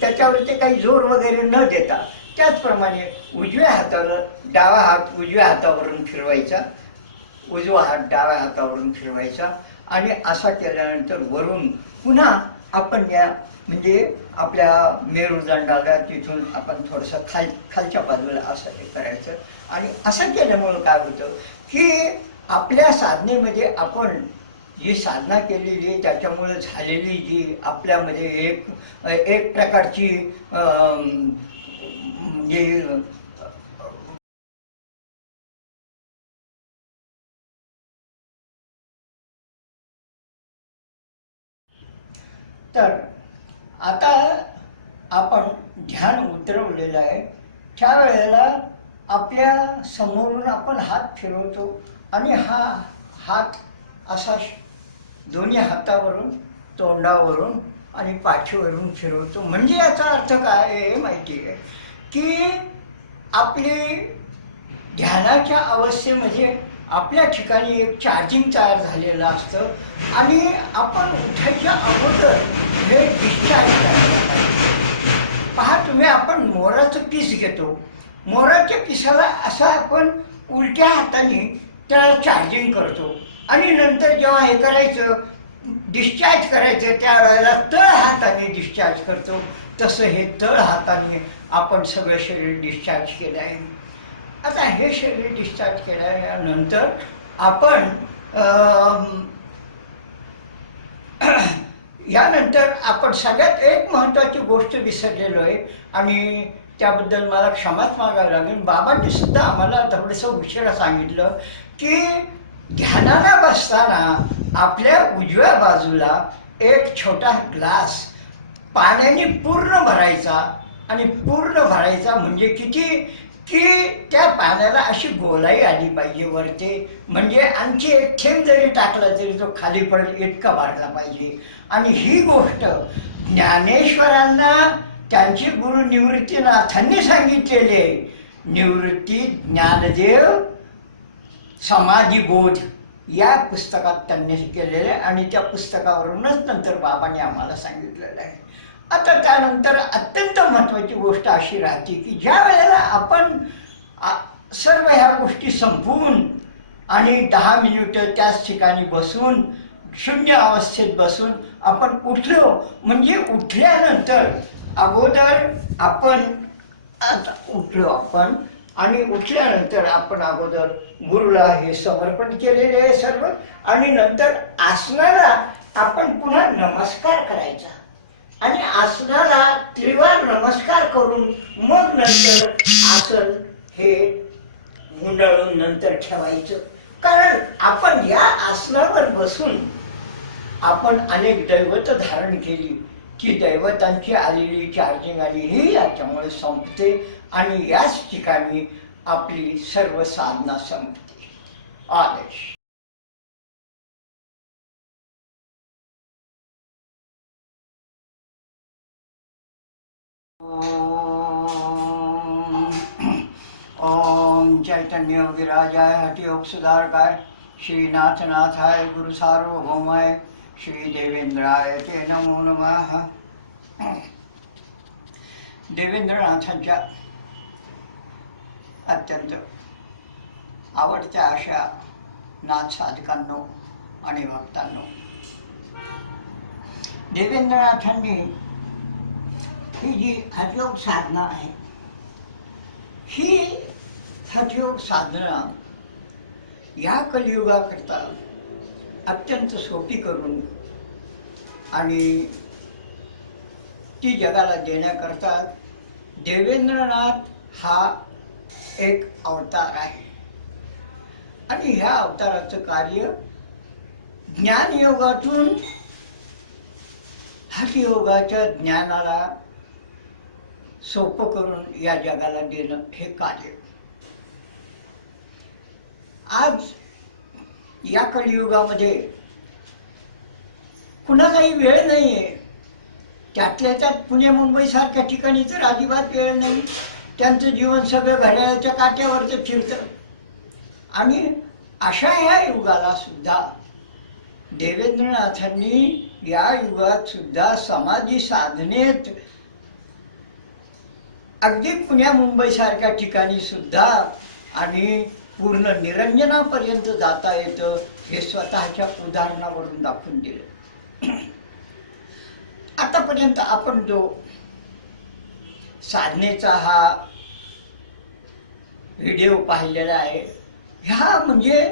त्याच्यावरती काही जोर वगैरे न देता त्याचप्रमाणे उजव्या हाताला डावा हात उजव्या हातावरून फिरवायचा, उजवा हात डाव्या हातावरून फिरवायचा. आणि असा केल्यानंतर वरून पुन्हा आपण या म्हणजे आपल्या मेरुदंडाला तिथून आपण थोडंसं खालच्या बाजूला असं हे करायचं. आणि असं केल्यामुळं काय होतं की आपल्या साधनेमध्ये आपण जी साधना केलेली आहे त्याच्यामुळे झालेली जी आपल्यामध्ये एक प्रकारची म्हणजे तर आता आपण ध्यान उतरवलेलं आहे. त्यावेळेला आपल्या समोरून आपण हात फिरवतो आणि हा हात असा दोन्ही हातावरून तोंडावरून आणि पाठीवरून फिरवतो. म्हणजे याचा अर्थ काय आहे माहिती आहे की आपली ध्यानाच्या अवस्थेमध्ये आपल्या ठिकाणी एक चार्जिंग तयार झालेलं असतं आणि आपण उठायच्या अगोदर हे डिस्चार्ज करायला पाहिजे. पहा तुम्ही, आपण मोराचं पीस घेतो, मोराच्या पिसाला असं आपण उलट्या हाताने त्याला चार्जिंग करतो आणि नंतर जेव्हा हे करायचं डिस्चार्ज करायचं त्यावेळेला तळ हाताने डिस्चार्ज करतो. तसं हे तळ हाताने आपण सगळं शरीर डिस्चार्ज केलं आहे. आता हे शरीर डिस्चार्ज केल्यानंतर आपण यानंतर आपण सगळ्यात एक महत्त्वाची गोष्ट विसरलेलो आहे आणि त्याबद्दल मला क्षमाच मागावी लागेल. बाबांनी सुद्धा आम्हाला थोडंसं उशिरा सांगितलं की ध्यानाला बसताना आपल्या उजव्या बाजूला एक छोटा ग्लास पाण्याने पूर्ण भरायचा. आणि पूर्ण भरायचा म्हणजे किती की त्या पाण्याला अशी गोलाई आली पाहिजे वरती, म्हणजे आणखी एक थेंब जरी टाकला तरी तो खाली पडेल इतका भरला पाहिजे. आणि ही गोष्ट ज्ञानेश्वरांना त्यांचे गुरु निवृत्तीनाथांनी सांगितलेले आहे. निवृत्ती ज्ञानदेव समाधिबोध या पुस्तकात त्यांनी केलेले आहे आणि त्या पुस्तकावरूनच नंतर बाबांनी आम्हाला सांगितलेलं आहे. आता त्यानंतर अत्यंत महत्त्वाची गोष्ट अशी राहते की ज्या वेळेला आपण सर्व ह्या गोष्टी संपवून आणि 10 मिनिटं त्याच ठिकाणी बसून शून्य अवस्थेत बसून आपण उठलो, म्हणजे उठल्यानंतर अगोदर आपण आता उठलो आपण आणि उठल्यानंतर आपण अगोदर गुरुला हे समर्पण केलेले आहे सर्व. आणि नंतर आसनाला आपण पुन्हा नमस्कार करायचा आणि आसनाला त्रिवार नमस्कार करून मग नंतर आसन हे गुंडाळून नंतर ठेवायचं. कारण आपण या आसनावर बसून आपण अनेक दैवत धारण केली की दैवतांची आलेली चार्जिंग आली ही याच्यामुळे संपते आणि याच ठिकाणी आपली सर्व साधना संपते. आदेश. ओम चैतन्य विराजाय हठी योग सुधारकाय श्रीनाथ नाथाय गुरु सार्वभौमाय श्री देवेंद्राय ते नमो नमः. देवेंद्रनाथांच्या अत्यंत आवडत्या अशा नाथ साधकांनो आणि भक्तांनो, देवेंद्रनाथांनी ही जी हठयोग साधना आहे ही हठयोग साधना या कलियुगाकरता अत्यंत सोपी करून आणि ती जगाला देण्याकरता देवेंद्रनाथ हा एक अवतार आहे. आणि ह्या अवताराचं कार्य ज्ञानयोगातून हठयोगाच्या ज्ञानाला सोपं करून या जगाला देणं हे कार्य. आज या कलियुगामध्ये कुणालाही वेळ नाही आहे. त्यातल्या त्यात पुणे मुंबई सारख्या ठिकाणी तर अजिबात वेळ नाही. त्यांचं जीवन सगळं घड्याळाच्या काट्यावरचं फिरतं. आणि अशा ह्या युगाला सुद्धा देवेंद्रनाथांनी या युगात सुद्धा समाधी साधनेत अगदी पुण्या मुंबई सारख्या ठिकाणी सुद्धा आणि पूर्ण निरंजनापर्यंत जाता येतं हे स्वतःच्या उदाहरणावरून दाखवून दिलं. आतापर्यंत आपण जो साधनेचा हा व्हिडिओ पाहिलेला आहे ह्या म्हणजे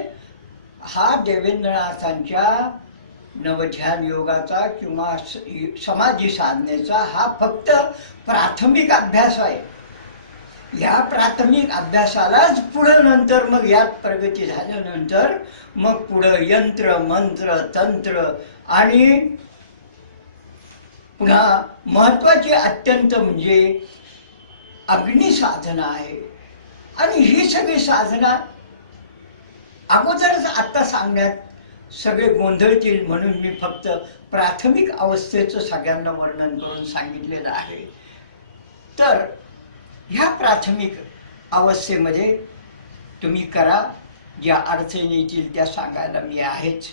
हा देवेंद्रनाथांच्या नवध्यान योगाचा किंवा समाधी साधनेचा हा फक्त प्राथमिक अभ्यास आहे. या प्राथमिक अभ्यासालाच पुढं नंतर मग यात प्रगती झाल्यानंतर मग पुढं यंत्र मंत्र तंत्र आणि पुन्हा महत्त्वाची अत्यंत म्हणजे अग्निसाधना आहे. आणि ही सगळी साधना अगोदरच आता सांगण्यात सगळे गोंधळतील म्हणून मी फक्त प्राथमिक अवस्थेचं सगळ्यांना वर्णन करून सांगितलेलं आहे. तर ह्या प्राथमिक अवस्थेमध्ये तुम्ही करा, ज्या अडचणी येतील त्या सांगायला मी आहेच.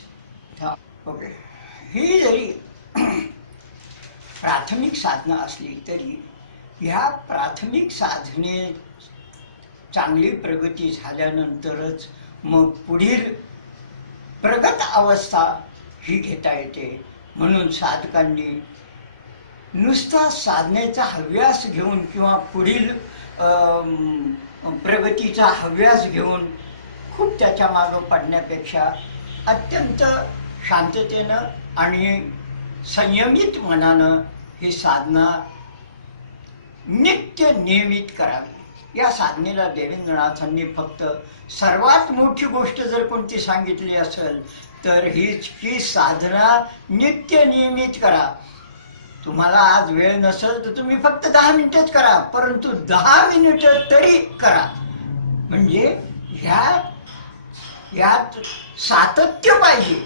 ओके. ही जरी प्राथमिक साधना असली तरी ह्या प्राथमिक साधने चांगली प्रगती झाल्यानंतरच मग पुढील प्रगत अवस्था ही घेता येते. म्हणून साधकांनी नुसता साधनेचा हव्यास घेऊन किंवा पुढील प्रगतीचा हव्यास घेऊन खूप त्याच्या मागं पडण्यापेक्षा अत्यंत शांततेनं आणि संयमित मनानं ही साधना नित्य नियमित करावी. या साधनेला देवेंद्रनाथांनी फक्त सर्वात मोठी गोष्ट जर कोणती सांगितली असेल तर हीच की साधना नित्य नियमित करा. तुम्हाला आज वेळ नसेल तर तुम्ही फक्त 10 मिनिटच करा, परंतु 10 मिनिटं तरी करा. म्हणजे यात सातत्य पाहिजे.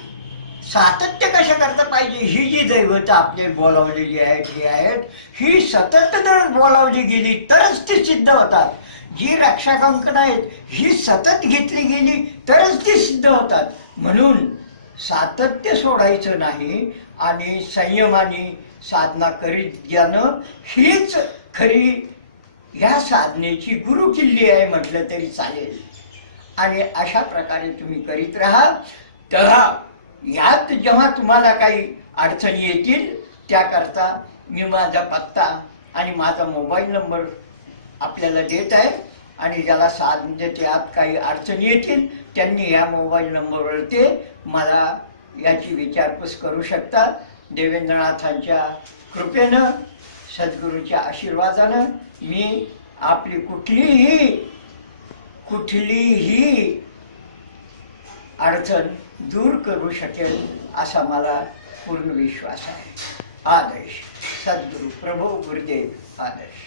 सातत्य कशा करता पाहिजे? ही जी दैवतं आपले बोलावलेली आहेत ही आहेत, ही सतत जर बोलावली गेली तरच ती सिद्ध होतात. जी रक्षा कंकणं आहेत ही सतत घेतली गेली तरच ती सिद्ध होतात. म्हणून सातत्य सोडायचं नाही आणि संयमाने साधना करीत जाणं हीच खरी ह्या साधनेची गुरुकिल्ली आहे म्हटलं तरी चालेल. आणि अशा प्रकारे तुम्ही करीत राहा. तेव्हा यात जेव्हा तुम्हाला काही अडचणी येतील त्याकरता मी माझा पत्ता आणि माझा मोबाईल नंबर आपल्याला देत आहे. आणि ज्याला साधनेत यात काही अडचणी येतील त्यांनी या मोबाईल नंबरवर ते मला याची विचारपूस करू शकतात. देवेंद्रनाथांच्या कृपेनं सद्गुरूच्या आशीर्वादानं मी आपली कुठलीही अडचण दूर करू शकेल असा मला पूर्ण विश्वास आहे. आदर्श सद्गुरू प्रभू गुरुदेव आदर्श.